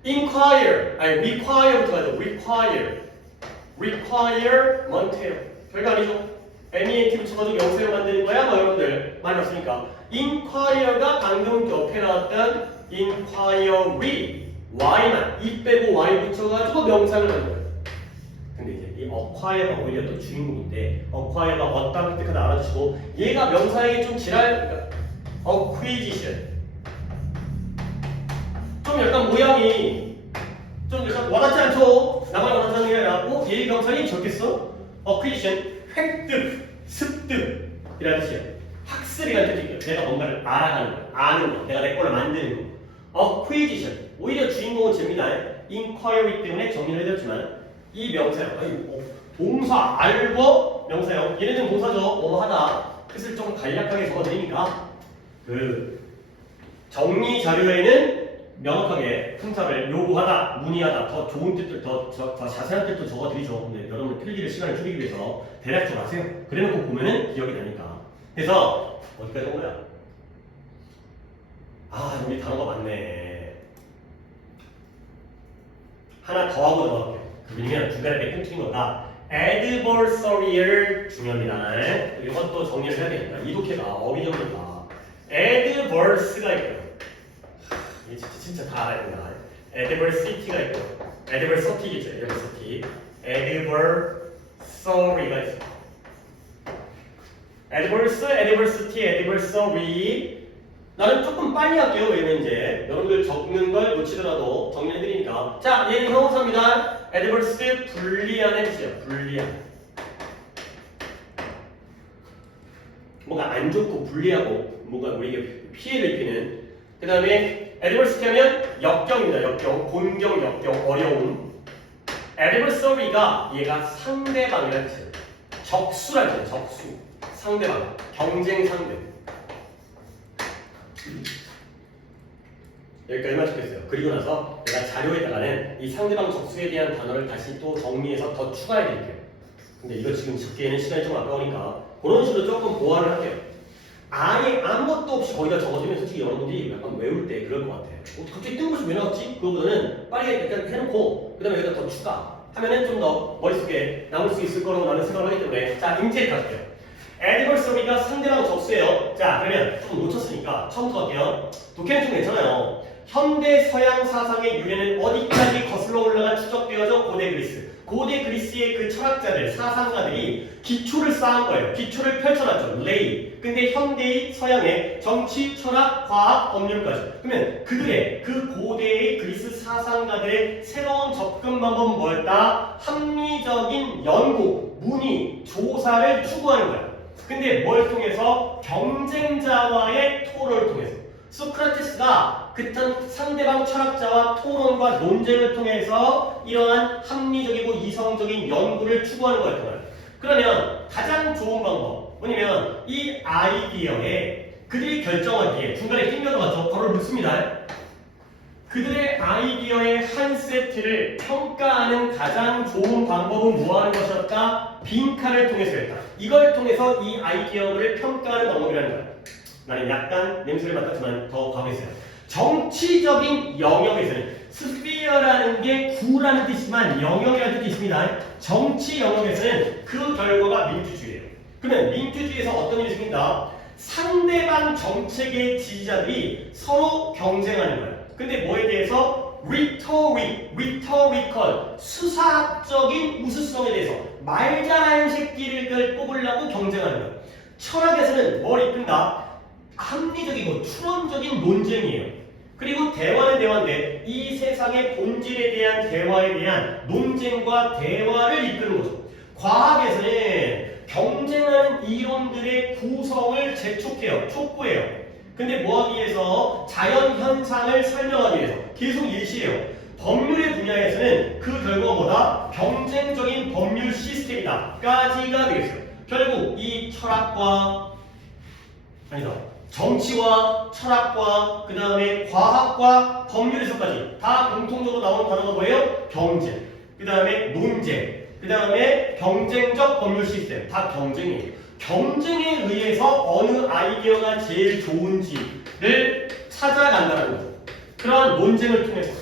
inquire, require부터 가죠. requirement예요. 별거 아니죠. MENT 붙여가지고 명사형 만드는 거야. 뭐 여러분들 많이 봤으니까. inquire가 방금 옆에 나왔던 inquiry. y만 이 빼고 y 붙여가지고 명사를 만든 거예요. 근데 이제 이 acquire가 오히려 또 주인공인데 acquire가 얻다 획득하다 알아주시고 얘가 명사에게 좀 그러니까 acquisition 좀 약간 모양이 좀 약간 와닿지 않죠? 나만 원하는 상황이 아니라 얘의 명사이 적겠어? acquisition 획득, 습득이라는 뜻이에요. 학습이라는 뜻이에요. 내가 뭔가를 알아가는 거, 아는 거, 내가 내 거를 만드는 거. acquisition 오히려 주인공은 잽니다. inquiry 때문에 정리를 해드렸지만 이 명사형, 동사, 알고 명사형 얘네들은 동사죠. 뭐하다 뜻을 좀 간략하게 적어드리니까 그 정리 자료에는 명확하게 품사를 요구하다, 문의하다, 더 좋은 뜻들, 더 자세한 뜻도 적어드리죠. 근데 여러분 필기를 시간을 줄이기 위해서 대략적으로 하세요. 그래놓고 보면은 기억이 나니까. 그래서 어디까지 온 거야? 여기 단어가 많네. 하나 더 하고 넘어갈게요. 그러면 중간에 몇 끊기는 거다. adversarial 중요합니다. 이것도 정리를 해야 되니까 이독해가 어휘정도다. adverse가 있고요. 이게 진짜 다 알아야 된다. adversity가 있고, adversity겠죠. adversity, adversary가 있어요. adverse, adversity, adversary. 나는 조금 빨리 할게요. 왜냐면 이제 여러분들 적는 걸 놓치더라도 정리해드리니까. 자, 얘는 형용사입니다. adverse, 불리한의 뜻이에요. 불리한. 뭔가 안 좋고 불리하고 뭔가 우리에게 피해를 입히는. 그 다음에 adversity 하면 역경입니다. 역경, 곤경, 역경, 어려움. adversary가 얘가 상대방이라는 뜻이에요. 적수라는 뜻이에요. 적수. 상대방, 경쟁 상대. 여기까지만 적겠어요. 그리고 나서 내가 자료에다가는 이 상대방 적수에 대한 단어를 다시 또 정리해서 더 추가해 드릴게요. 근데 이거 지금 적기에는 시간이 좀 아까우니까 그런 식으로 조금 보완을 할게요. 아예 아무것도 없이 거기다 적어주면 솔직히 여러분들이 약간 외울 때 그럴 것 같아요. 갑자기 뜬금없이 왜 나왔지? 그거보다는 빠르게 일단 해놓고 그 다음에 여기다 더 추가 하면은 좀 더 머릿속에 남을 수 있을 거라고 나는 생각을 하기 때문에 자, 인지를 갈게요. adversary가 상대방 적수예요. 자, 그러면 좀 놓쳤으니까 처음부터 갈게요. 독해는 좀 괜찮아요. 현대 서양 사상의 유래는 어디까지 거슬러 올라가 추적되어져? 고대 그리스. 고대 그리스의 그 철학자들, 사상가들이 기초를 쌓은 거예요. 기초를 펼쳐놨죠. 레이. 근데 현대의 서양의 정치, 철학, 과학, 법률까지. 그러면 그들의 그 고대의 그리스 사상가들의 새로운 접근 방법은 뭐였다? 합리적인 연구, 문의, 조사를 추구하는 거야. 근데 뭘 통해서? 경쟁자와의 토론을 통해서. 소크라테스가 그딴 상대방 철학자와 토론과 논쟁을 통해서 이러한 합리적이고 이성적인 연구를 추구하는 거였던 거예요. 그러면 가장 좋은 방법 뭐냐면 이 아이디어에 그들이 결정하기에 중간에 낑겨들어가서 바로 묻습니다. 그들의 아이디어의 한 세트를 평가하는 가장 좋은 방법은 뭐 하는 것이었다? 빈칸을 통해서였다. 이걸 통해서 이 아이디어를 평가하는 방법이라는 거예요. 나는 약간 냄새를 맡았지만 더 가겠어요. 정치적인 영역에서는 스피어라는 게 구라는 뜻이지만 영역이라는 뜻이 있습니다. 정치 영역에서는 그 결과가 민주주의예요. 그러면 민주주의에서 어떤 일이 생긴다? 상대방 정책의 지지자들이 서로 경쟁하는 거예요. 근데 뭐에 대해서? rhetorical, 수사학적인 우수성에 대해서 말 잘하는 새끼를 뽑으려고 경쟁하는 거예요. 철학에서는 뭘 이끈다? 합리적이고 추론적인 논쟁이에요. 그리고 대화는 대화인데 이 세상의 본질에 대한 대화에 대한 논쟁과 대화를 이끄는 거죠. 과학에서는 경쟁하는 이론들의 구성을 재촉해요. 촉구해요. 근데 뭐 하기 위해서? 자연현상을 설명하기 위해서 계속 예시해요. 법률의 분야에서는 그 결과가 뭐다? 경쟁적인 법률 시스템이다 까지가 되겠어요. 결국 이 철학과 아니다. 정치와 철학과 그 다음에 과학과 법률에서까지 다 공통적으로 나오는 단어가 뭐예요? 경쟁, 그 다음에 논쟁, 그 다음에 경쟁적 법률 시스템. 다 경쟁이에요. 경쟁에 의해서 어느 아이디어가 제일 좋은지를 찾아간다는 거죠. 그러한 논쟁을 통해서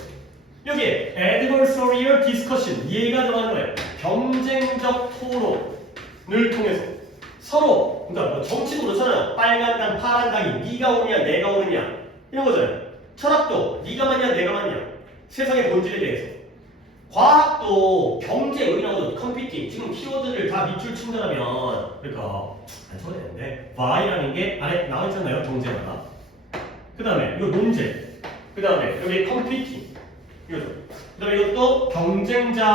여기에 adversarial discussion 얘가 들어가는 거예요. 경쟁적 토론을 통해서 서로, 그러니까 뭐 정치도 그렇잖아요. 빨간 당, 파란 당이 네가 오느냐, 내가 오느냐 이런 거잖아요. 철학도 네가 맞냐, 내가 맞냐 세상의 본질에 대해서. 과학도 경제 여기라고 컴피팅 지금 키워드를 다 밑줄 친다면 그러니까 안 써야 되는데 Y라는 게 안에 나와 있잖아요. 경제마다. 그 다음에 이거 논쟁. 그 다음에 여기 컴피팅 이거죠. 그 다음에 이것도 경쟁자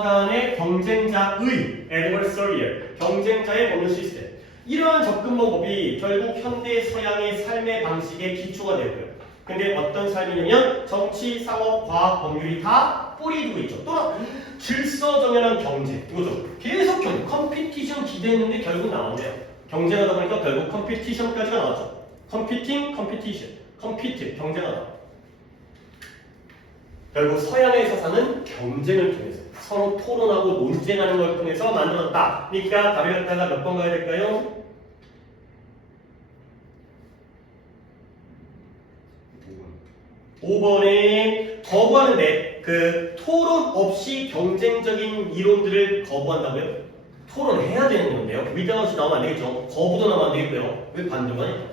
간의 경쟁자의 adversarial 경쟁자의 법률 시스템. 이러한 접근 방법이 결국 현대 서양의 삶의 방식의 기초가 되고요. 근데 어떤 삶이냐면 정치, 상업, 과학, 법률이 다 뿌리 두고 있죠. 또 질서정연한 경제 이거죠. 계속 컴피티션 기대했는데 결국 나오네요. 경쟁하다 보니까 결국 컴피티션까지가 나왔죠. 컴피팅, 컴피티션, 컴피트, 경쟁하다. 결국 서양의 사상은 경쟁을 통해서 서로 토론하고 논쟁하는 걸 통해서 만들어졌다. 그러니까 답을 갖다가 몇 번 가야 될까요? 5번에 거부하는데 그 토론 없이 경쟁적인 이론들을 거부한다고요? 토론해야 되는 건데요. without이 나오면 안 되겠죠. 거부도 나오면 안 되겠고요. 왜 반대만?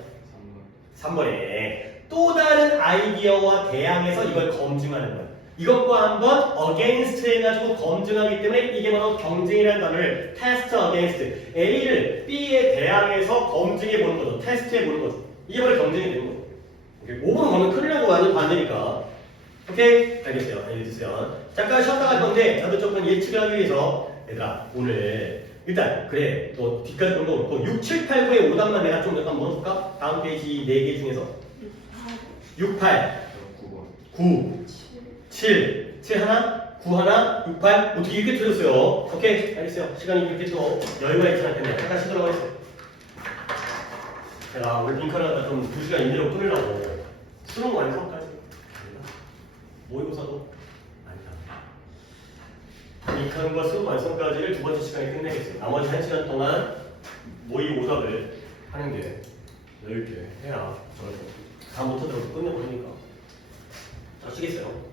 3번에 또 다른 아이디어와 대항해서 이걸 검증하는 거예요. 이것과 한번 against 해가지고 검증하기 때문에 이게 바로 경쟁이라는 단어를 test against A를 B에 대항해서 검증해 보는 거죠. 테스트해 보는 거죠. 이게 바로 경쟁이 되는 거예요. 5번 가면 큰일 나고 완전 반대니까. 오케이? 알겠어요. 알겠어요. 잠깐 쉬었다 갈 건데 나도 조금 예측을 하기 위해서 얘들아 오늘 일단 그래 또 뒷까지 본 거 그렇고 6, 7, 8, 9의 오답만 내가 좀 약간 물어볼까? 다음 페이지 4개 중에서 6, 8 9 7 7 하나 9 하나 6, 8 어떻게 이렇게 틀렸어요? 오케이 알겠어요. 시간이 이렇게 또 여유가 있지 않겠네. 잠깐 쉬도록 하겠어요. 제가 오늘 빈칸을 갖다 좀 2시간 이내로 끊으려고 수능 완성까지 모의고사도 아니다. 빈칸과 수능 완성까지를 두 번째 시간에 끝내겠어요. 나머지 1시간 동안 모의고사를 하는 게 넓게 해야 저는 다 못하더라도 끝내버리니까 자 쉬겠어요.